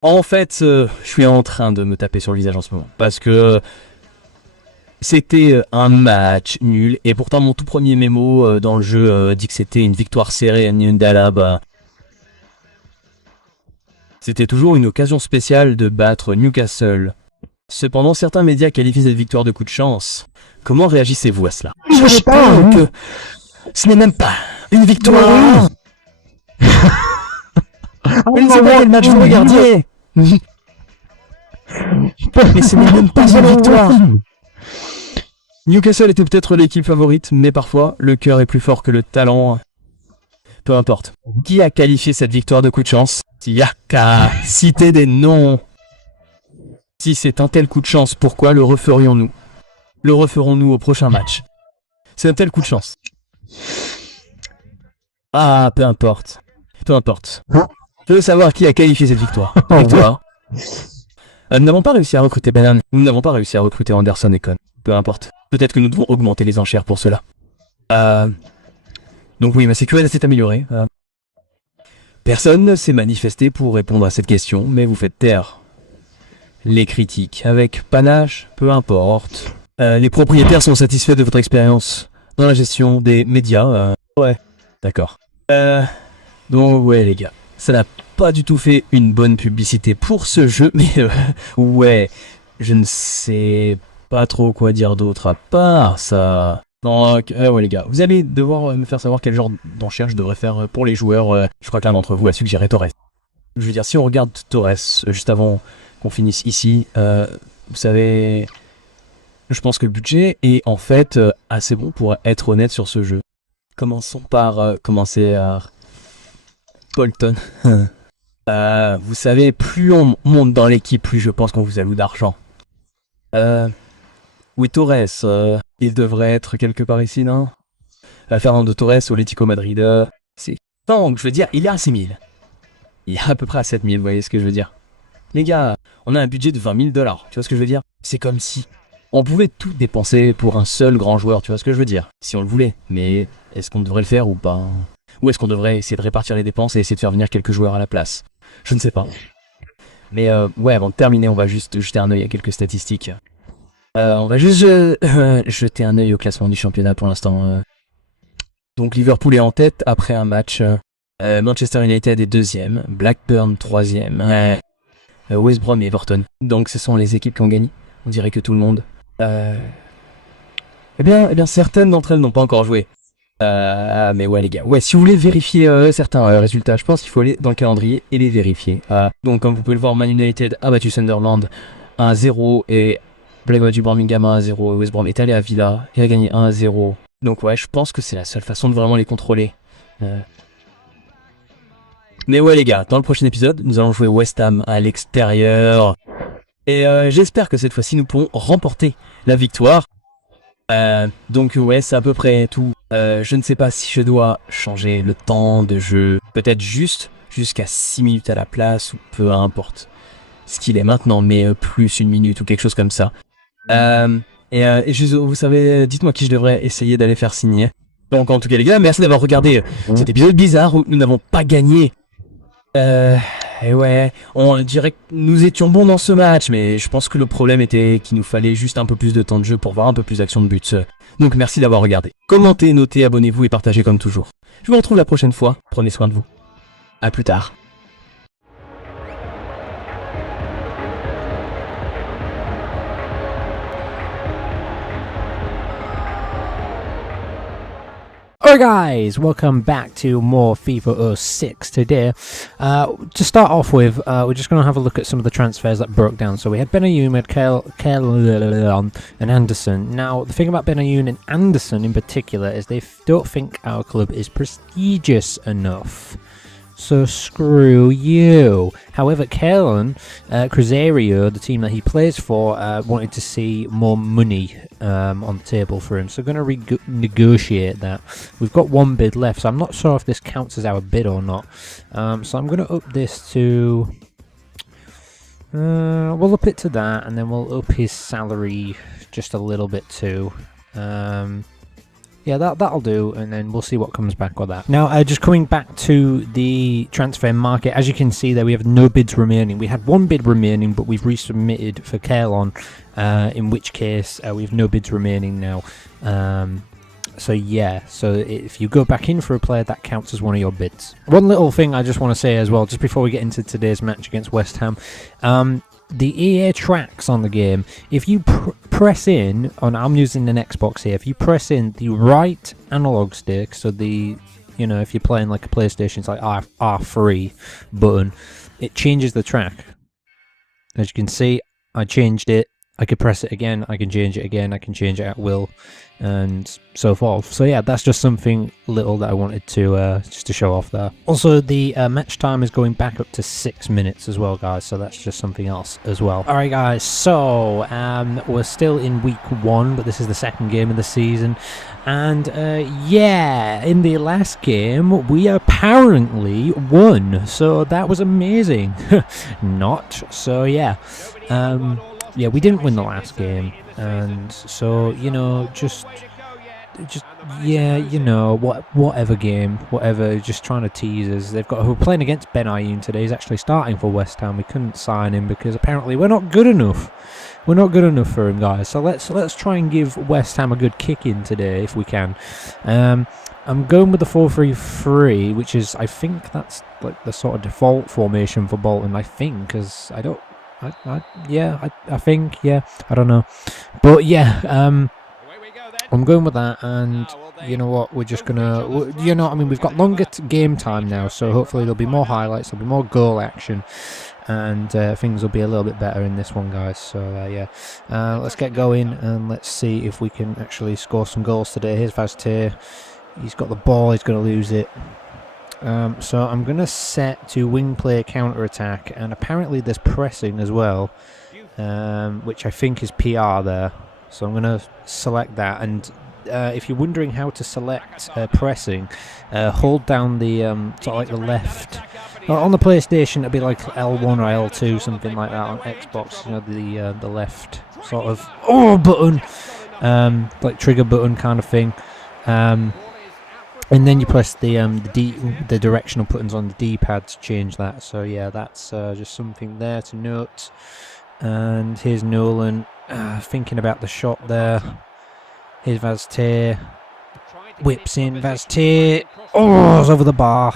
En fait, je suis en train de me taper sur le visage en ce moment. Parce que c'était un match nul. Et pourtant, mon tout premier mémo dans le jeu dit que c'était une victoire serrée à Nyundalaba. C'était toujours une occasion spéciale de battre Newcastle. Cependant, certains médias qualifient cette victoire de coup de chance. Comment réagissez-vous à cela? Je sais pas. Que ce n'est même pas une victoire. Mais c'est pas quel match vous regardiez. Mais ce n'est même pas une victoire. Newcastle était peut-être l'équipe favorite, mais parfois, le cœur est plus fort que le talent. Peu importe. Qui a qualifié cette victoire de coup de chance? Il y a qu'à citer des noms. Si c'est un tel coup de chance, pourquoi le referions-nous? Le referons-nous au prochain match? C'est un tel coup de chance. Ah, peu importe. Peu importe. Je veux savoir qui a qualifié cette victoire. Victoire. Nous n'avons pas réussi à recruter Benan. Nous n'avons pas réussi à recruter Anderson et Con. Peu importe. Peut-être que nous devons augmenter les enchères pour cela. Donc oui, ma sécurité s'est améliorée. Personne ne s'est manifesté pour répondre à cette question, mais vous faites taire les critiques. Avec panache, peu importe. Les propriétaires sont satisfaits de votre expérience dans la gestion des médias. Ouais, d'accord. Donc ouais les gars, ça n'a pas du tout fait une bonne publicité pour ce jeu, mais ouais, je ne sais pas trop quoi dire d'autre à part ça. Donc ouais les gars, vous allez devoir me faire savoir quel genre d'enchère je devrais faire pour les joueurs. Je crois que l'un d'entre vous a suggéré Torres. Je veux dire, si on regarde Torres, juste avant qu'on finisse ici, vous savez, je pense que le budget est en fait assez bon pour être honnête sur ce jeu. Commençons par commencer à Bolton. Vous savez, plus on monte dans l'équipe, plus je pense qu'on vous alloue d'argent. Oui, Torres, il devrait être quelque part ici, non? Fernando Torres au Atlético Madrid. C'est... Donc, je veux dire, il est à 6000. Il est à peu près à 7000, vous voyez ce que je veux dire? Les gars, on a un budget de 20 000 $, tu vois ce que je veux dire? C'est comme si on pouvait tout dépenser pour un seul grand joueur, tu vois ce que je veux dire? Si on le voulait, mais est-ce qu'on devrait le faire ou pas? Ou est-ce qu'on devrait essayer de répartir les dépenses et essayer de faire venir quelques joueurs à la place? Je ne sais pas. Mais ouais, avant de terminer, on va juste jeter un œil à quelques statistiques. On va juste jeter un œil au classement du championnat pour l'instant. Donc Liverpool est en tête après un match. Manchester United est deuxième. Blackburn troisième. West Brom et Everton. Donc ce sont les équipes qui ont gagné. On dirait que tout le monde. Eh bien, certaines d'entre elles n'ont pas encore joué. Mais ouais les gars, ouais, si vous voulez vérifier certains résultats, je pense qu'il faut aller dans le calendrier et les vérifier. Donc comme vous pouvez le voir, Man United a battu Sunderland 1-0 et Blackburn du Birmingham 1-0 et West Brom est allé à Villa et a gagné 1-0. Donc ouais, je pense que c'est la seule façon de vraiment les contrôler. Mais ouais les gars, dans le prochain épisode, nous allons jouer West Ham à l'extérieur. Et j'espère que cette fois-ci nous pourrons remporter la victoire. Donc ouais, c'est à peu près tout. Je ne sais pas si je dois changer le temps de jeu. Peut-être juste jusqu'à 6 minutes à la place ou peu importe ce qu'il est maintenant, mais plus 1 minute ou quelque chose comme ça. Et juste, vous savez, dites-moi qui je devrais essayer d'aller faire signer. Donc en tout cas les gars, merci d'avoir regardé cet épisode bizarre où nous n'avons pas gagné. Et ouais, on dirait que nous étions bons dans ce match, mais je pense que le problème était qu'il nous fallait juste un peu plus de temps de jeu pour voir un peu plus d'action de but. Donc merci d'avoir regardé. Commentez, notez, abonnez-vous et partagez comme toujours. Je vous retrouve la prochaine fois, prenez soin de vous. À plus tard. Alright guys, welcome back to more FIFA 06 today. To start off with, we're just going to have a look at some of the transfers that broke down. So we had Benayoun, we had Kehl and Anderson. Now, the thing about Benayoun and Anderson in particular is they don't think our club is prestigious enough. So screw you. However, Kellen, Cruzeiro, the team that he plays for, wanted to see more money on the table for him. So going to negotiate that. We've got one bid left, so I'm not sure if this counts as our bid or not. So I'm going to up this to... we'll up it to that, and then we'll up his salary just a little bit too. Yeah, that'll do, and then we'll see what comes back with that. Now, just coming back to the transfer market, as you can see there, we have no bids remaining. We had one bid remaining, but we've resubmitted for Kerlon, in which case we have no bids remaining now. So yeah, so if you go back in for a player, that counts as one of your bids. One little thing I just want to say as well, just before we get into today's match against West Ham, the EA tracks on the game, if you press in, I'm using an Xbox here, if you press in the right analog stick, so the, you know, if you're playing like a PlayStation, it's like R3 button, it changes the track. As you can see, I changed it. I could press it again, I can change it again, I can change it at will, and so forth. So yeah, that's just something little that I wanted to just to show off there. Also, the match time is going back up to 6 minutes as well, guys, so that's just something else as well. Alright guys, so we're still in week 1, but this is the second game of the season, and yeah, in the last game we apparently won, so that was amazing. Not, so yeah. Yeah, we didn't win the last game, and so, you know, just yeah, you know, whatever game, whatever, just trying to tease us. We're playing against Benayoun today. He's actually starting for West Ham. We couldn't sign him because apparently we're not good enough. We're not good enough for him, guys. So let's try and give West Ham a good kick in today if we can. I'm going with the 4-3-3, which is, I think that's like the sort of default formation for Bolton. I think, because I don't. I think, yeah, I don't know, but yeah, I'm going with that, and you know what, we're just gonna, you know, I mean, we've got longer game time now, so hopefully there'll be more highlights, there'll be more goal action, and things will be a little bit better in this one, guys. So yeah, let's get going, and let's see if we can actually score some goals today. Here's Vazte, he's got the ball, he's going to lose it. So I'm going to set to wing play counter-attack, and apparently there's pressing as well, which I think is PR there. So I'm going to select that, and if you're wondering how to select pressing, hold down the sort of like the left. Well, on the PlayStation it'd be like L1 or L2, something like that. On Xbox, you know, the left sort of button, like trigger button kind of thing. And then you press the directional buttons on the D-pad to change that. So yeah, that's just something there to note. And here's Nolan thinking about the shot there. Here's Vazte. Whips in Vazte. Oh, it's over the bar.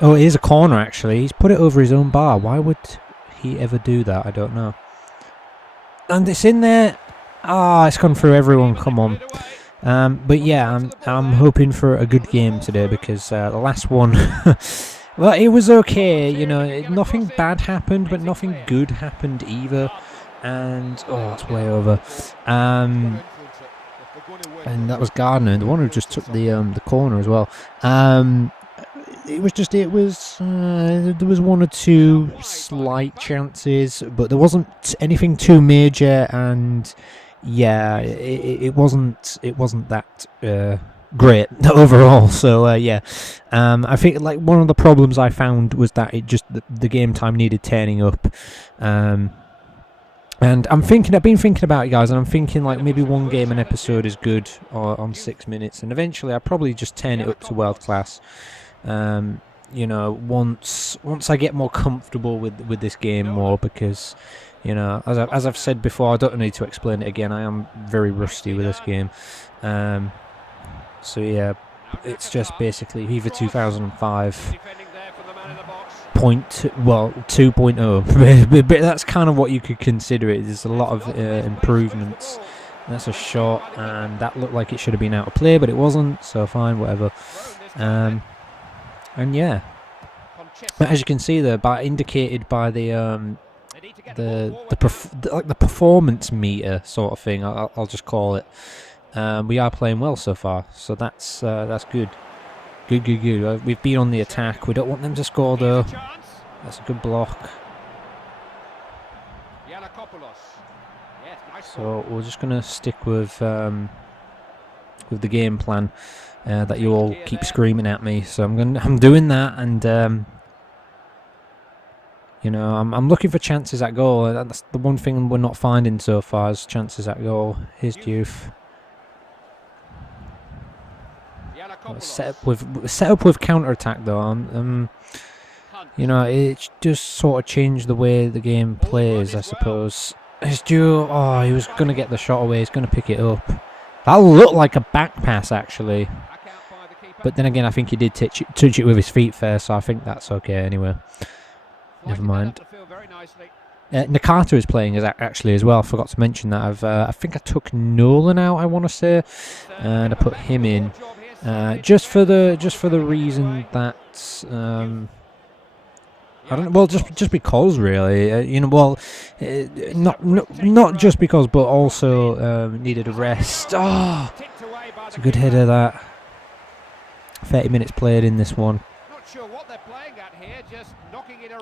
Oh, it is a corner actually. He's put it over his own bar. Why would he ever do that? I don't know. And it's in there. Ah, it's gone through everyone. Come on. But yeah, I'm hoping for a good game today because the last one, well, it was okay. You know, nothing bad happened, but nothing good happened either. And oh, it's way over. And that was Gardner, the one who just took the corner as well. There was one or two slight chances, but there wasn't anything too major, and yeah, it wasn't that great overall. So yeah, I think like one of the problems I found was that the game time needed turning up. And I've been thinking about it, guys, and I'm thinking like maybe one game an episode is good on 6 minutes, and eventually I'll probably just turn it up to world class. You know, once I get more comfortable with this game more, because you know, as I've said before, I don't need to explain it again. I am very rusty with this game. So yeah, it's just basically FIFA 2005. 2.0, but that's kind of what you could consider it. There's a lot of improvements. That's a shot, and that looked like it should have been out of play, but it wasn't, so fine, whatever. And yeah, but as you can see there, indicated by the performance meter sort of thing, I'll just call it. We are playing well so far, so that's good. Good. We've been on the attack. We don't want them to score though. That's a good block. So we're just gonna stick with the game plan that you all keep screaming at me. So I'm doing that, and you know, I'm looking for chances at goal. That's the one thing we're not finding so far is chances at goal. Here's Diouf. Set up with counter attack though. You know, it just sort of changed the way the game plays, I suppose. It's due. Oh, he was gonna get the shot away. He's gonna pick it up. That looked like a back pass actually, but then again, I think he did touch it with his feet first, so I think that's okay anyway. Never mind. Nakata is playing actually as well. I forgot to mention that. I think I took Nolan out, I want to say, and I put him in. Just for the reason that I don't know. Well, just because really, you know. Well, not just because, but also needed a rest. Oh, it's a good header that. 30 minutes played in this one.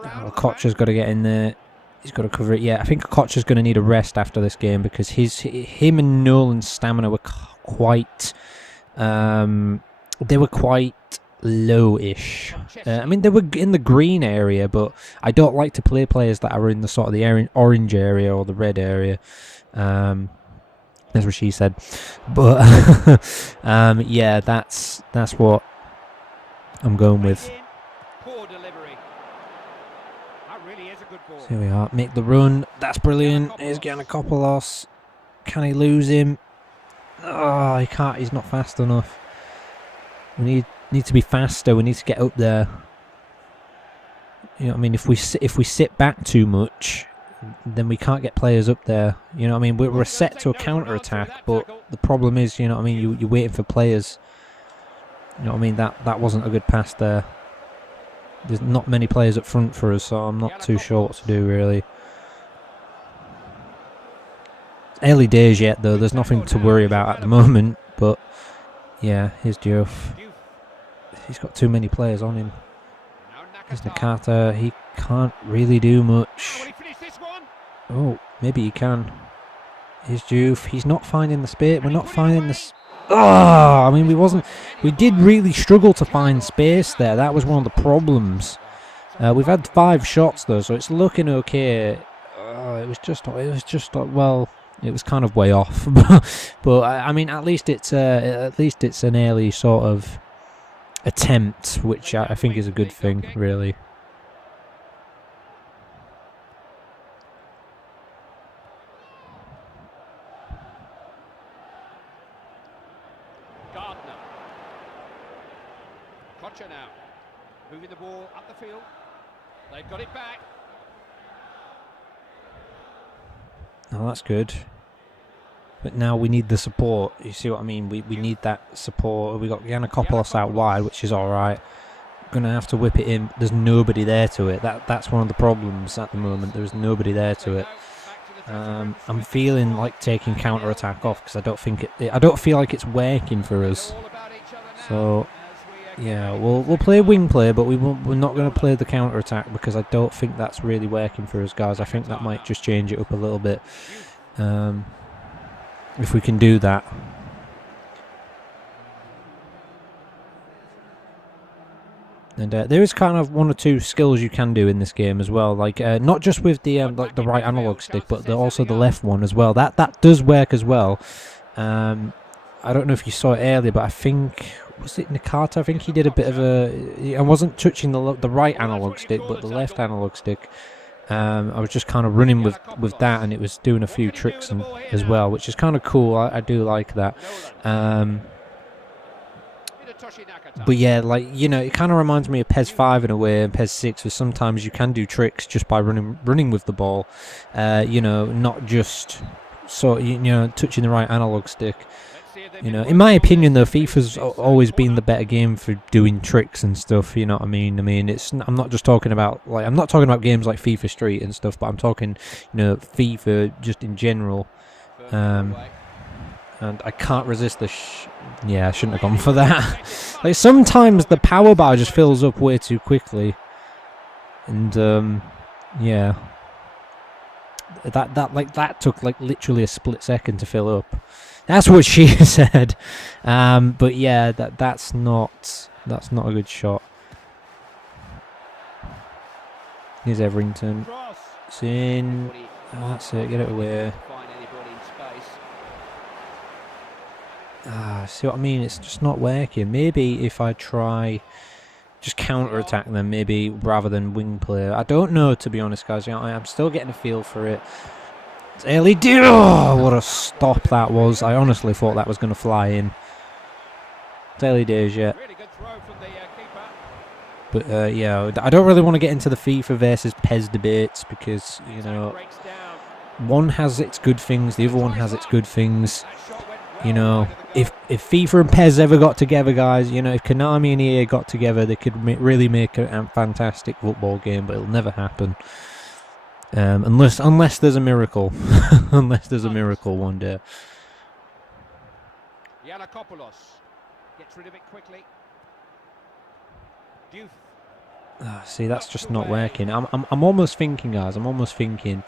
Oh, Kocha's got to get in there. He's got to cover it. Yeah, I think Kocha's going to need a rest after this game because him and Nolan's stamina were quite. They were quite low-ish. I mean, they were in the green area, but I don't like to play players that are in the sort of the orange area or the red area. That's what she said. But yeah, that's what I'm going with. So here we are. Make the run. That's brilliant. Here's Giannakopoulos. Can he lose him? Oh, he can't. He's not fast enough. We need to be faster. We need to get up there. You know what I mean? If we sit back too much, then we can't get players up there. You know what I mean? We're set to a counter attack, but the problem is, you know what I mean? You're waiting for players. You know what I mean? That wasn't a good pass there. There's not many players up front for us, so I'm not too sure what to do really. Early days yet though, there's nothing to worry about at the moment, but yeah, here's Diouf. He's got too many players on him. Here's Nakata, he can't really do much. Oh, maybe he can. Here's Diouf, he's not finding the space, we're not finding the... Oh, I mean, we did really struggle to find space there, that was one of the problems. We've had 5 shots though, so it's looking okay. It was just well... It was kind of way off, but I mean, at least it's an early sort of attempt, which I think is a good thing, really. Now, moving the ball up the field. They've got it back. Oh, that's good. But now we need the support. You see what I mean? We need that support. We got Giannakopoulos out wide, which is all right. Gonna have to whip it in. There's nobody there to it. That's one of the problems at the moment. There's nobody there to it. I'm feeling like taking counter attack off because I don't feel like it's working for us. So. Yeah, we'll play wing play, but we're not going to play the counter attack because I don't think that's really working for us, guys. I think that might just change it up a little bit if we can do that. And there is kind of one or two skills you can do in this game as well, like not just with the like the right analog stick, but also the left one as well. That does work as well. I don't know if you saw it earlier, but I think. Was it Nakata? I think he did a bit of a... I wasn't touching the right analog stick, but the left analog stick. I was just kind of running with that, and it was doing a few tricks as well, which is kind of cool. I do like that. But yeah, like, you know, it kind of reminds me of PES 5 in a way, and PES 6, where sometimes you can do tricks just by running with the ball. You know, not just touching the right analog stick. You know, in my opinion, though, FIFA's always been the better game for doing tricks and stuff. You know what I mean? I mean, I'm not just talking about I'm not talking about games like FIFA Street and stuff, but I'm talking, you know, FIFA just in general. And I can't resist the. Yeah, I shouldn't have gone for that. Like sometimes the power bar just fills up way too quickly, and yeah, that took like literally a split second to fill up. That's what she said, but yeah, that's not a good shot. Here's Everington. It's in. Oh, that's it. Get it away. See what I mean? It's just not working. Maybe if I try just counter attack them, maybe rather than wing play. I don't know, to be honest, guys. You know, I'm still getting a feel for it. Early deal! Oh, what a stop that was. I honestly thought that was going to fly in. It's early days yet. But yeah, I don't really want to get into the FIFA versus PES debates because, you know, one has its good things, the other one has its good things. You know, if FIFA and PES ever got together, guys, you know, if Konami and EA got together, they could really make a fantastic football game, but it'll never happen. Unless there's a miracle. Unless there's a miracle one day. Giannakopoulos gets rid of it quickly. See, that's just not working. I'm almost thinking, guys. I'm almost thinking.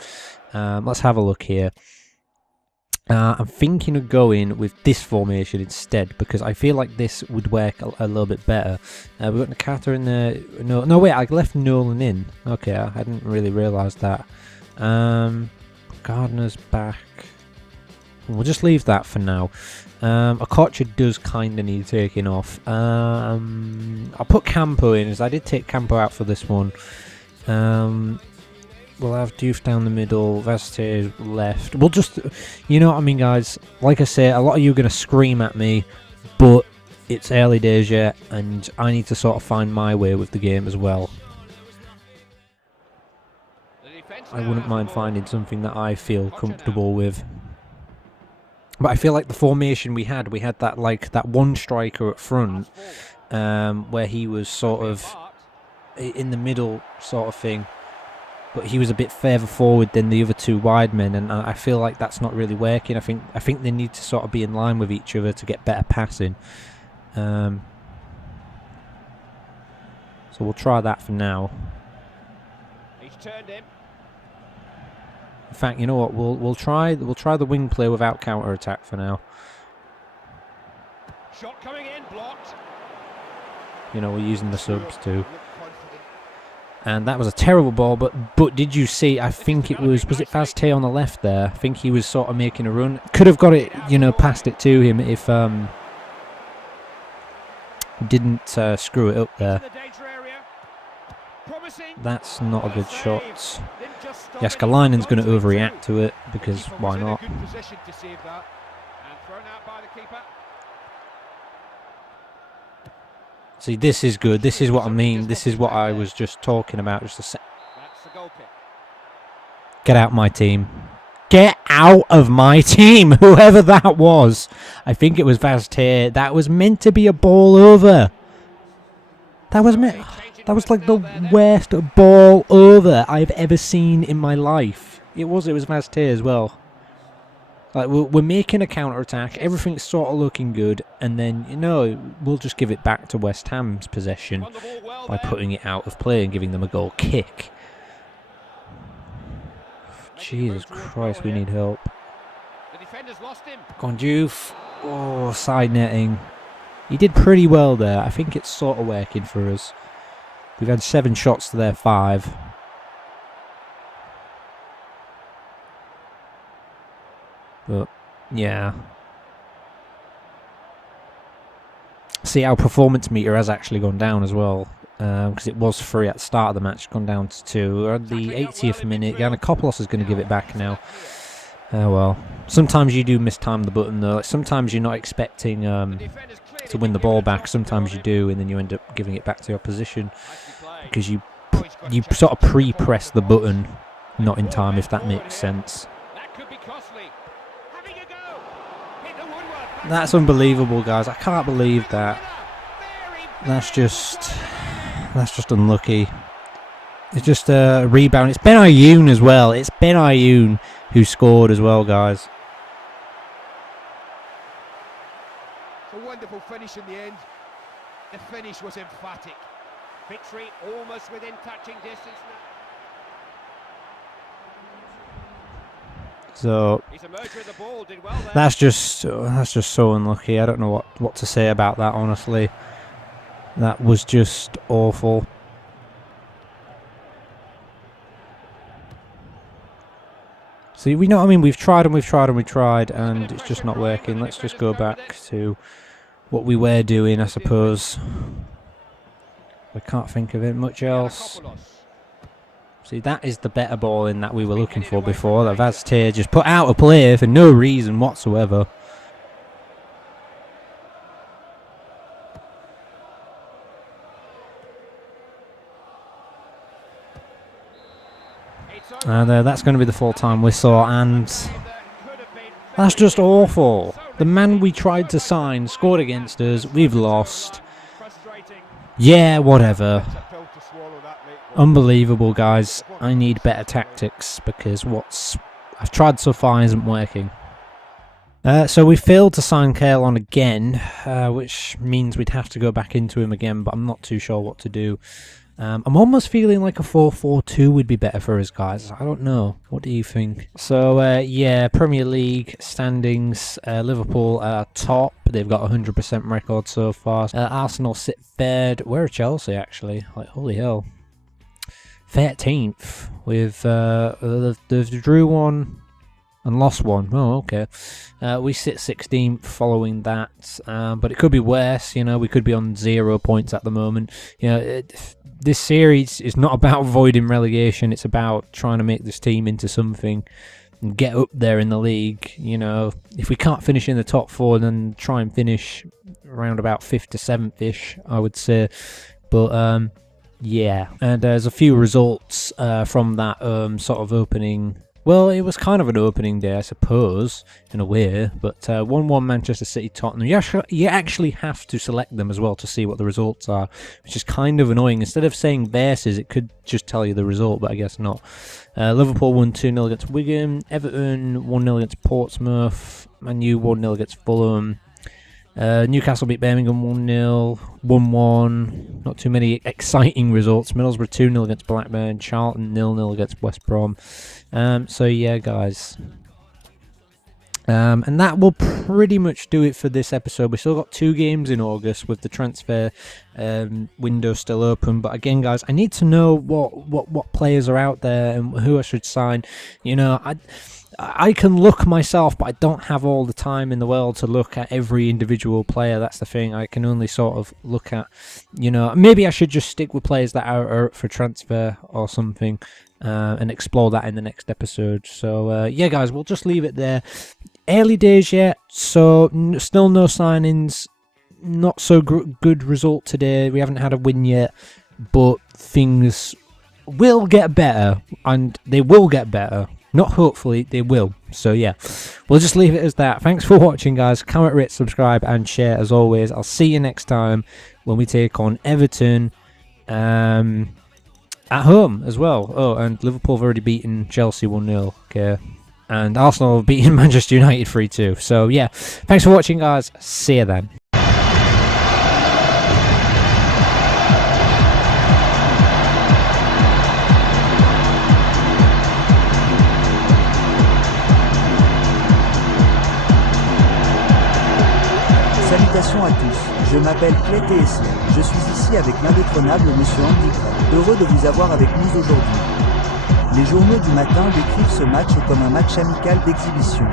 Let's have a look here. I'm thinking of going with this formation instead because I feel like this would work a little bit better. We've got Nakata in there. No, wait, I left Nolan in. Okay, I hadn't really realised that. Gardner's back. We'll just leave that for now. Okocha does kind of need taking off. I'll put Campo in, as I did take Campo out for this one. We'll have Diouf down the middle, Vazquez left. We'll just, you know what I mean, guys. Like I say, a lot of you are going to scream at me, but it's early days yet, and I need to sort of find my way with the game as well. I wouldn't mind finding something that I feel comfortable with. But I feel like the formation we had that that one striker up front, where he was sort of in the middle sort of thing. But he was a bit further forward than the other two wide men, and I feel like that's not really working. I think they need to sort of be in line with each other to get better passing. So we'll try that for now. He's turned him. In fact, you know what? We'll try the wing play without counter attack for now. Shot coming in, blocked. You know, we're using the subs too. And that was a terrible ball, but did you see, I think it was it Vazte on the left there? I think he was sort of making a run. Could have got it, you know, past it to him if didn't screw it up there. That's not a good shot. Jaskalainen's going to overreact to it, because why not? See, this is good. This is what I mean. This is what I was just talking about. Get out my team. Get out of my team, whoever that was. I think it was Vazte. That was meant to be a ball over. That was like the worst ball over I've ever seen in my life. It was Vazte as well. Like, we're making a counter-attack, everything's sort of looking good, and then, you know, we'll just give it back to West Ham's possession by putting it out of play and giving them a goal kick. Jesus Christ, we need help. Gondouf. Oh, side netting. He did pretty well there. I think it's sort of working for us. We've had 7 shots to their 5. But, yeah. See, our performance meter has actually gone down as well. Because it was 3 at the start of the match, gone down to 2. We're at the 80th minute. Giannakopoulos is going to give it back now. Oh well. Sometimes you do mistime the button though. Like, sometimes you're not expecting to win the ball back. Sometimes you do, and then you end up giving it back to your opposition. Because you sort of pre-press the button not in time, if that makes sense. That's unbelievable, guys. I can't believe that. That's just unlucky. It's just a rebound. It's Ben Ayoun as well. It's Ben Ayoun who scored as well, guys. A wonderful finish in the end. The finish was emphatic. Victory almost within touching distance now. So that's just so unlucky. I don't know what to say about that, honestly. That was just awful. See, we know what I mean. We've tried and we've tried and we've tried, and it's just not working. Let's just go back to what we were doing, I suppose. I can't think of it much else. See, that is the better ball in that we were looking for before. That Vazte just put out of play for no reason whatsoever. And that's going to be the full-time whistle, and that's just awful. The man we tried to sign scored against us. We've lost. Yeah, whatever. Unbelievable, guys. I need better tactics because what I've tried so far isn't working. So we failed to sign Kale on again, which means we'd have to go back into him again, but I'm not too sure what to do. I'm almost feeling like a 4-4-2 would be better for us, guys. I don't know. What do you think? So, yeah, Premier League standings. Liverpool are top. They've got a 100% record so far. Arsenal sit third. Where are Chelsea, actually? Like, holy hell. 13th. With, they've drew one and lost one. Oh, okay. We sit 16th following that. But it could be worse. You know, we could be on 0 points at the moment. You know, this series is not about avoiding relegation. It's about trying to make this team into something and get up there in the league. You know, if we can't finish in the top 4, then try and finish around about 5th to 7th-ish, I would say. But, yeah. And there's a few results from that sort of opening. Well, it was kind of an opening day, I suppose, in a way, but 1-1 Manchester City Tottenham. You actually have to select them as well to see what the results are, which is kind of annoying. Instead of saying versus, it could just tell you the result, but I guess not. Liverpool won 2-0 against Wigan, Everton 1-0 against Portsmouth, Man U 1-0 against Fulham. Newcastle beat Birmingham 1-0, 1-1, not too many exciting results. Middlesbrough 2-0 against Blackburn, Charlton 0-0 against West Brom. So yeah, guys, And that will pretty much do it for this episode. We still got 2 games in August with the transfer window still open. But again, guys, I need to know what players are out there and who I should sign. You know, I can look myself, but I don't have all the time in the world to look at every individual player. That's the thing. I can only sort of look at, you know, maybe I should just stick with players that are up for transfer or something. And explore that in the next episode. So yeah, guys, we'll just leave it there. Early days yet, so still no signings. Not so good result today. We haven't had a win yet, but things will get better, and they will get better. Not hopefully, they will. So yeah, we'll just leave it as that. Thanks for watching, guys. Comment, rate, subscribe, and share as always. I'll see you next time when we take on Everton. At home as well. Oh, and Liverpool have already beaten Chelsea 1-0. Okay. And Arsenal have beaten Manchester United 3-2. So, yeah. Thanks for watching, guys. See you then. Salutations à tous, je m'appelle Complet et je suis ici avec l'indétrônable Monsieur Andy Gray. Heureux de vous avoir avec nous aujourd'hui. Les journaux du matin décrivent ce match comme un match amical d'exhibition.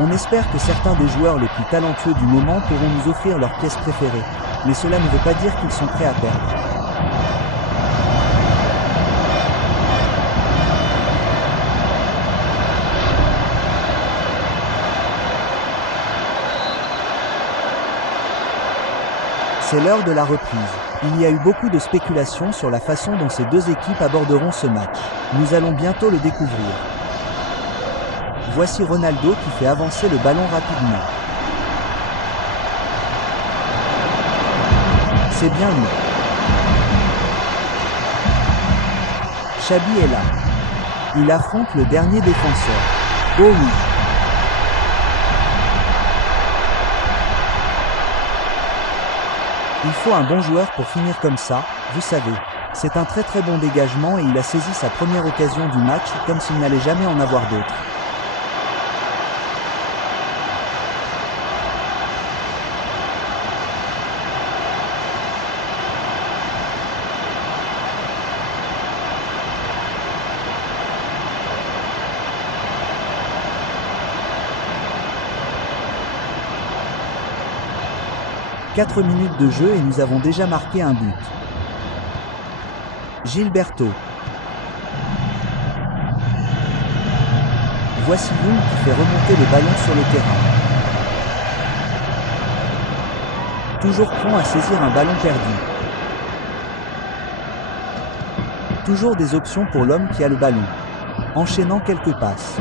On espère que certains des joueurs les plus talentueux du moment pourront nous offrir leurs pièces préférées, mais cela ne veut pas dire qu'ils sont prêts à perdre. C'est l'heure de la reprise. Il y a eu beaucoup de spéculations sur la façon dont ces 2 équipes aborderont ce match. Nous allons bientôt le découvrir. Voici Ronaldo qui fait avancer le ballon rapidement. C'est bien lui. Xabi est là. Il affronte le dernier défenseur. Oh oui. Il faut un bon joueur pour finir comme ça, vous savez. C'est un très bon dégagement et il a saisi sa première occasion du match comme s'il n'allait jamais en avoir d'autres. « 4 minutes de jeu et nous avons déjà marqué un but. Gilberto. Voici Young qui fait remonter le ballon sur le terrain. Toujours prompt à saisir un ballon perdu. Toujours des options pour l'homme qui a le ballon. Enchaînant quelques passes.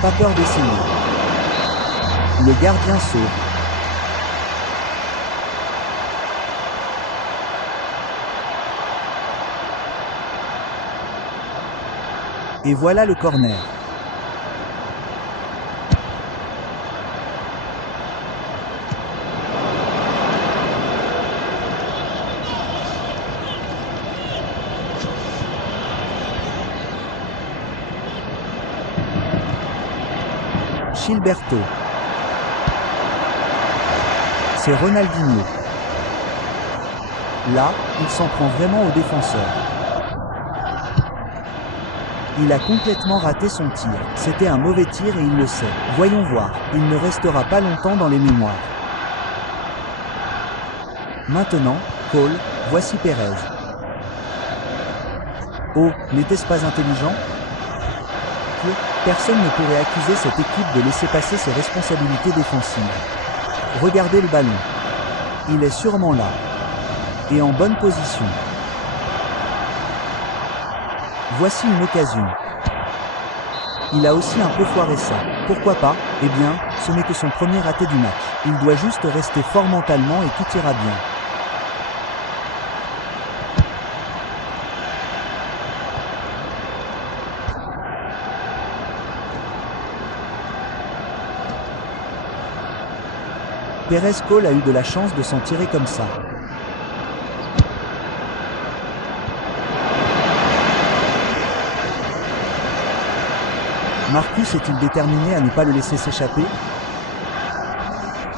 Pas peur d'essayer. Le gardien sauve. Et voilà le corner. Gilberto. C'est Ronaldinho. Là, il s'en prend vraiment au défenseur. Il a complètement raté son tir. C'était un mauvais tir et il le sait. Voyons voir. Il ne restera pas longtemps dans les mémoires. Maintenant, Cole, voici Pérez. Oh, n'était-ce pas intelligent ? Personne ne pourrait accuser cette équipe de laisser passer ses responsabilités défensives. Regardez le ballon. Il est sûrement là. Et en bonne position. Voici une occasion. Il a aussi un peu foiré ça. Pourquoi pas ? Eh bien, ce n'est que son premier raté du match. Il doit juste rester fort mentalement et tout ira bien. Pérez Cole a eu de la chance de s'en tirer comme ça. Marcus est-il déterminé à ne pas le laisser s'échapper?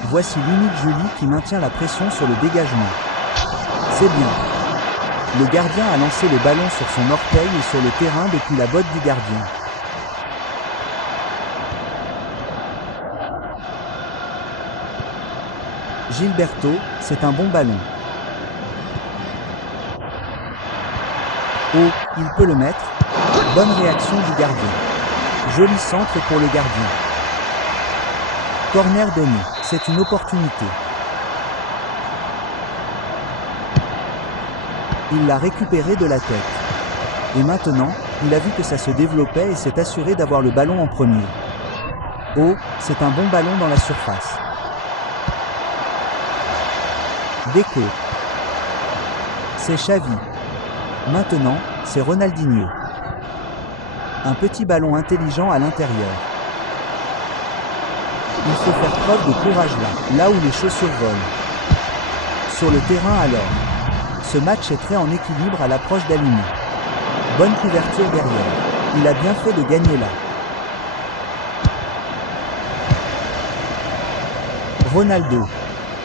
Voici l'unique Julie qui maintient la pression sur le dégagement. C'est bien. Le gardien a lancé le ballon sur son orteil et sur le terrain depuis la botte du gardien. Gilberto, c'est un bon ballon. Oh, il peut le mettre. Bonne réaction du gardien. Joli centre pour le gardien. Corner donné, c'est une opportunité. Il l'a récupéré de la tête. Et maintenant, il a vu que ça se développait et s'est assuré d'avoir le ballon en premier. Oh, c'est un bon ballon dans la surface. Deco. C'est Xavi. Maintenant, c'est Ronaldinho. Un petit ballon intelligent à l'intérieur. Il faut faire preuve de courage là où les chaussures volent. Sur le terrain alors. Ce match est très en équilibre à l'approche d'Alimi. Bonne couverture derrière. Il a bien fait de gagner là. Ronaldo.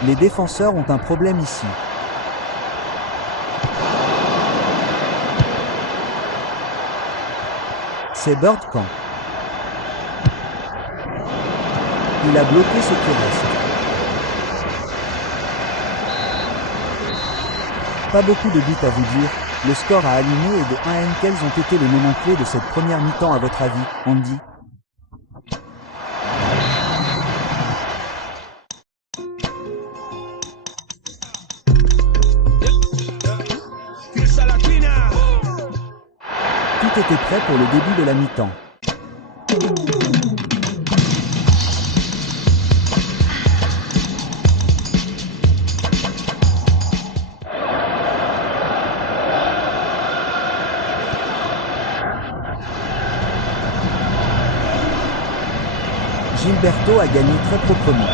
Les défenseurs ont un problème ici. C'est Birdcamp. Il a bloqué ce qui reste. Pas beaucoup de buts à vous dire. Le score a aligné et de 1-1. Quels ont été les moments clés de cette première mi-temps à votre avis, Andy? Tout était prêt pour le début de la mi-temps. Gilberto a gagné très proprement.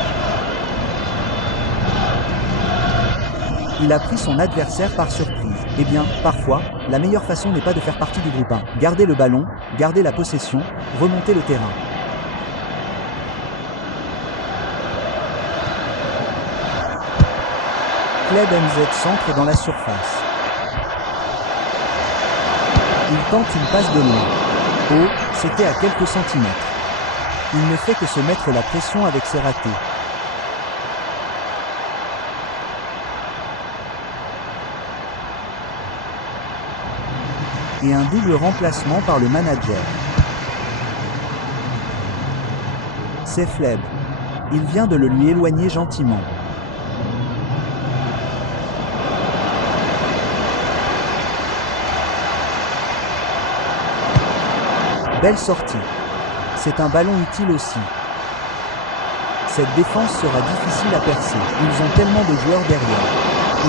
Il a pris son adversaire par surprise. Eh bien, parfois, la meilleure façon n'est pas de faire partie du groupe 1. Gardez le ballon, gardez la possession, remontez le terrain. Kleb MZ centre dans la surface. Il tente une passe de loin. Oh, c'était à quelques centimètres. Il ne fait que se mettre la pression avec ses ratés. Et un double remplacement par le manager. C'est Fleb. Il vient de le lui éloigner gentiment. Belle sortie. C'est un ballon utile aussi. Cette défense sera difficile à percer. Ils ont tellement de joueurs derrière.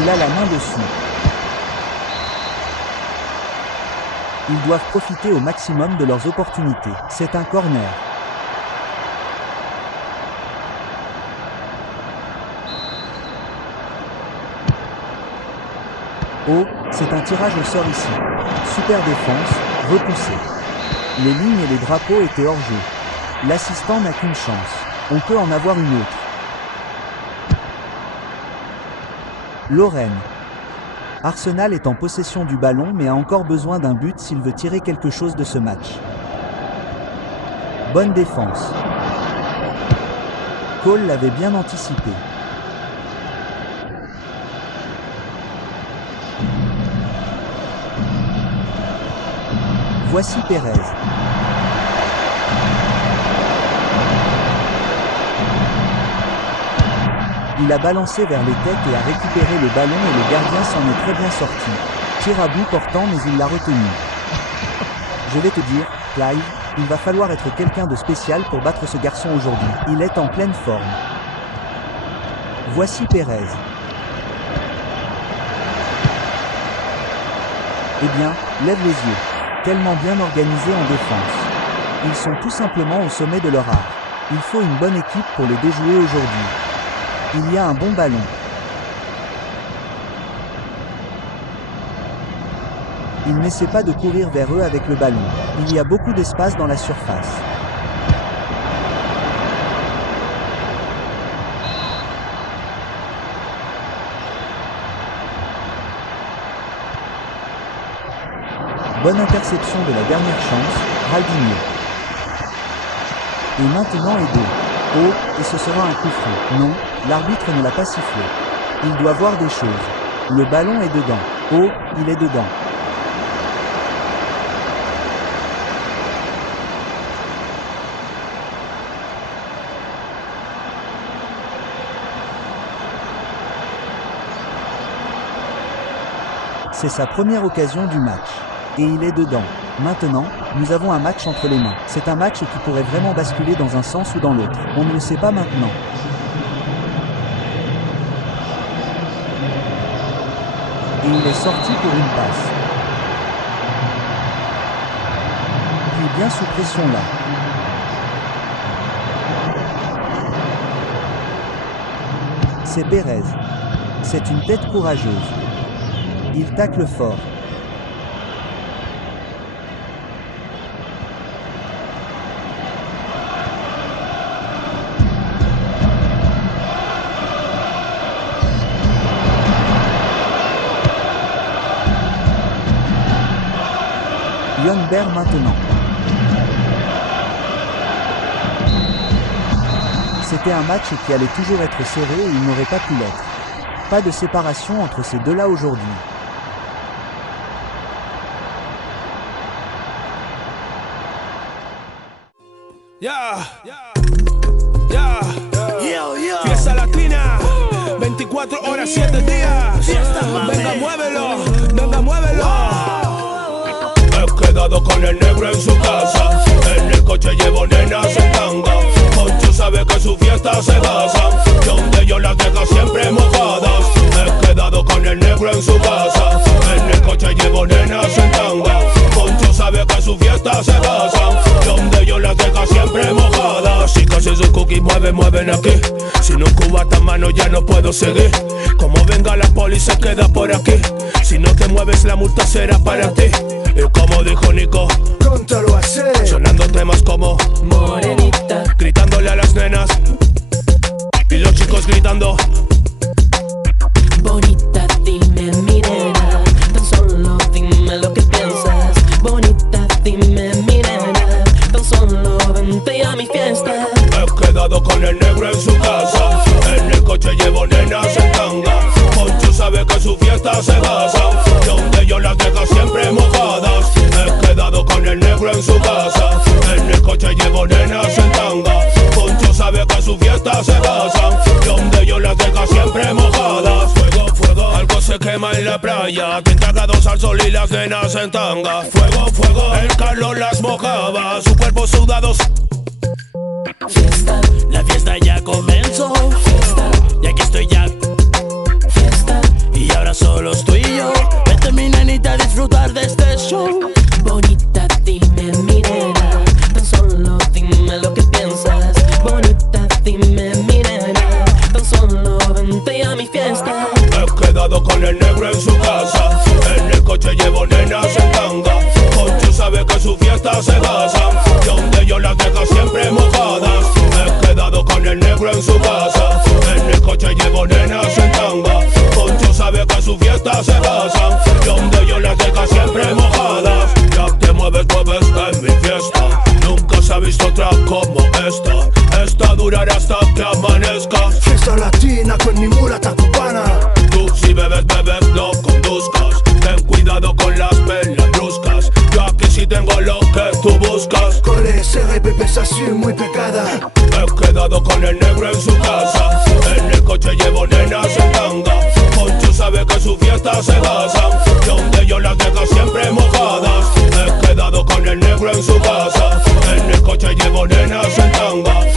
Il a la main dessus. Ils doivent profiter au maximum de leurs opportunités. C'est un corner. Oh, c'est un tirage au sort ici. Super défense, repoussé. Les lignes et les drapeaux étaient hors jeu. L'assistant n'a qu'une chance. On peut en avoir une autre. Lorraine. Arsenal est en possession du ballon mais a encore besoin d'un but s'il veut tirer quelque chose de ce match. Bonne défense. Cole l'avait bien anticipé. Voici Pérez. Il a balancé vers les têtes et a récupéré le ballon et le gardien s'en est très bien sorti. Tir à bout portant mais il l'a retenu. Je vais te dire, Clive, il va falloir être quelqu'un de spécial pour battre ce garçon aujourd'hui. Il est en pleine forme. Voici Pérez. Eh bien, lève les yeux. Tellement bien organisés en défense. Ils sont tout simplement au sommet de leur art. Il faut une bonne équipe pour les déjouer aujourd'hui. Il y a un bon ballon. Il n'essaie pas de courir vers eux avec le ballon. Il y a beaucoup d'espace dans la surface. Bonne interception de la dernière chance, Raldinho. Et maintenant Edo. Oh, et ce sera un coup franc. Non, l'arbitre ne l'a pas sifflé. Il doit voir des choses. Le ballon est dedans. Oh, il est dedans. C'est sa première occasion du match. Et il est dedans. Maintenant, nous avons un match entre les mains. C'est un match qui pourrait vraiment basculer dans un sens ou dans l'autre. On ne le sait pas maintenant. Et il est sorti pour une passe. Puis bien sous pression là. C'est Pérez. C'est une tête courageuse. Il tacle fort. Ber maintenant. C'était un match qui allait toujours être serré et il n'aurait pas pu l'être. Pas de séparation entre ces deux-là aujourd'hui. Fiesta latina, 24 horas, 7 días. Venga, muévelo, venga, muévelo. He quedado con el negro en su casa. En el coche llevo nenas en tanga. Poncho sabe que su fiesta se basa. Donde yo las dejo siempre mojadas. He quedado con el negro en su casa. En el coche llevo nenas en tanga. Poncho sabe que su fiesta se basa. Donde yo las dejo siempre mojadas. Chicas y sus cookies mueven aquí. Sin un cubata en mano ya no puedo seguir. Como venga la poli se queda por aquí. Si no te mueves la multa será para ti. Y como dijo Nico, pronto lo hace. Sonando temas como Morenita, gritándole a las nenas. Y los chicos gritando. bonita, dime mi nena. Tan solo dime lo que piensas. Bonita, dime mi nena. Tan solo vente a mi fiesta. He quedado con el negro en su casa. En el coche llevo nenas en tanga. Poncho sabe que su fiesta se basa. Donde yo las dejo siempre mojadas. He quedado con el negro en su casa. En el coche llevo nenas en tanga. Poncho sabe que su fiesta se basa. Donde yo las dejo siempre mojadas. Fuego, fuego, algo se quema en la playa. Tentados al sol y las nenas en tanga. Fuego, fuego, el calor las mojaba. Su cuerpo sudado. Fiesta, La fiesta ya comenzó. fiesta, Y aquí estoy ya. fiesta. Y ahora solo estoy yo. Vete mi nenita a disfrutar de este show. Bonita, dime mi nena. Tan solo dime lo que piensas. Bonita, dime mi nena. Tan solo vente a mi fiesta. He quedado con el negro en su casa. En el coche llevo nenas en tanga. Poncho sabe que su fiesta se basa. Donde yo las dejo siempre mojadas. He quedado con el negro en su casa. En el coche llevo nenas en tanga. Poncho sabe que su fiesta se basa. Donde yo las dejo siempre mojadas. Ya te mueves en mi fiesta. Nunca se ha visto otra como esta. Esta durará hasta que amanezca. Fiesta latina con mi mulata cubana. Tú si bebes, no conduzcas. Ten cuidado con las pelas bruscas. Yo aquí sí tengo lo que tú buscas. Con ese RPP así muy pecada. He quedado con el negro en su casa. En el coche llevo nenas en tanga. Poncho sabe que su fiesta se basa. Donde yo las dejo siempre mojadas. He quedado con el negro en su casa. En el coche llevo nenas en tanga.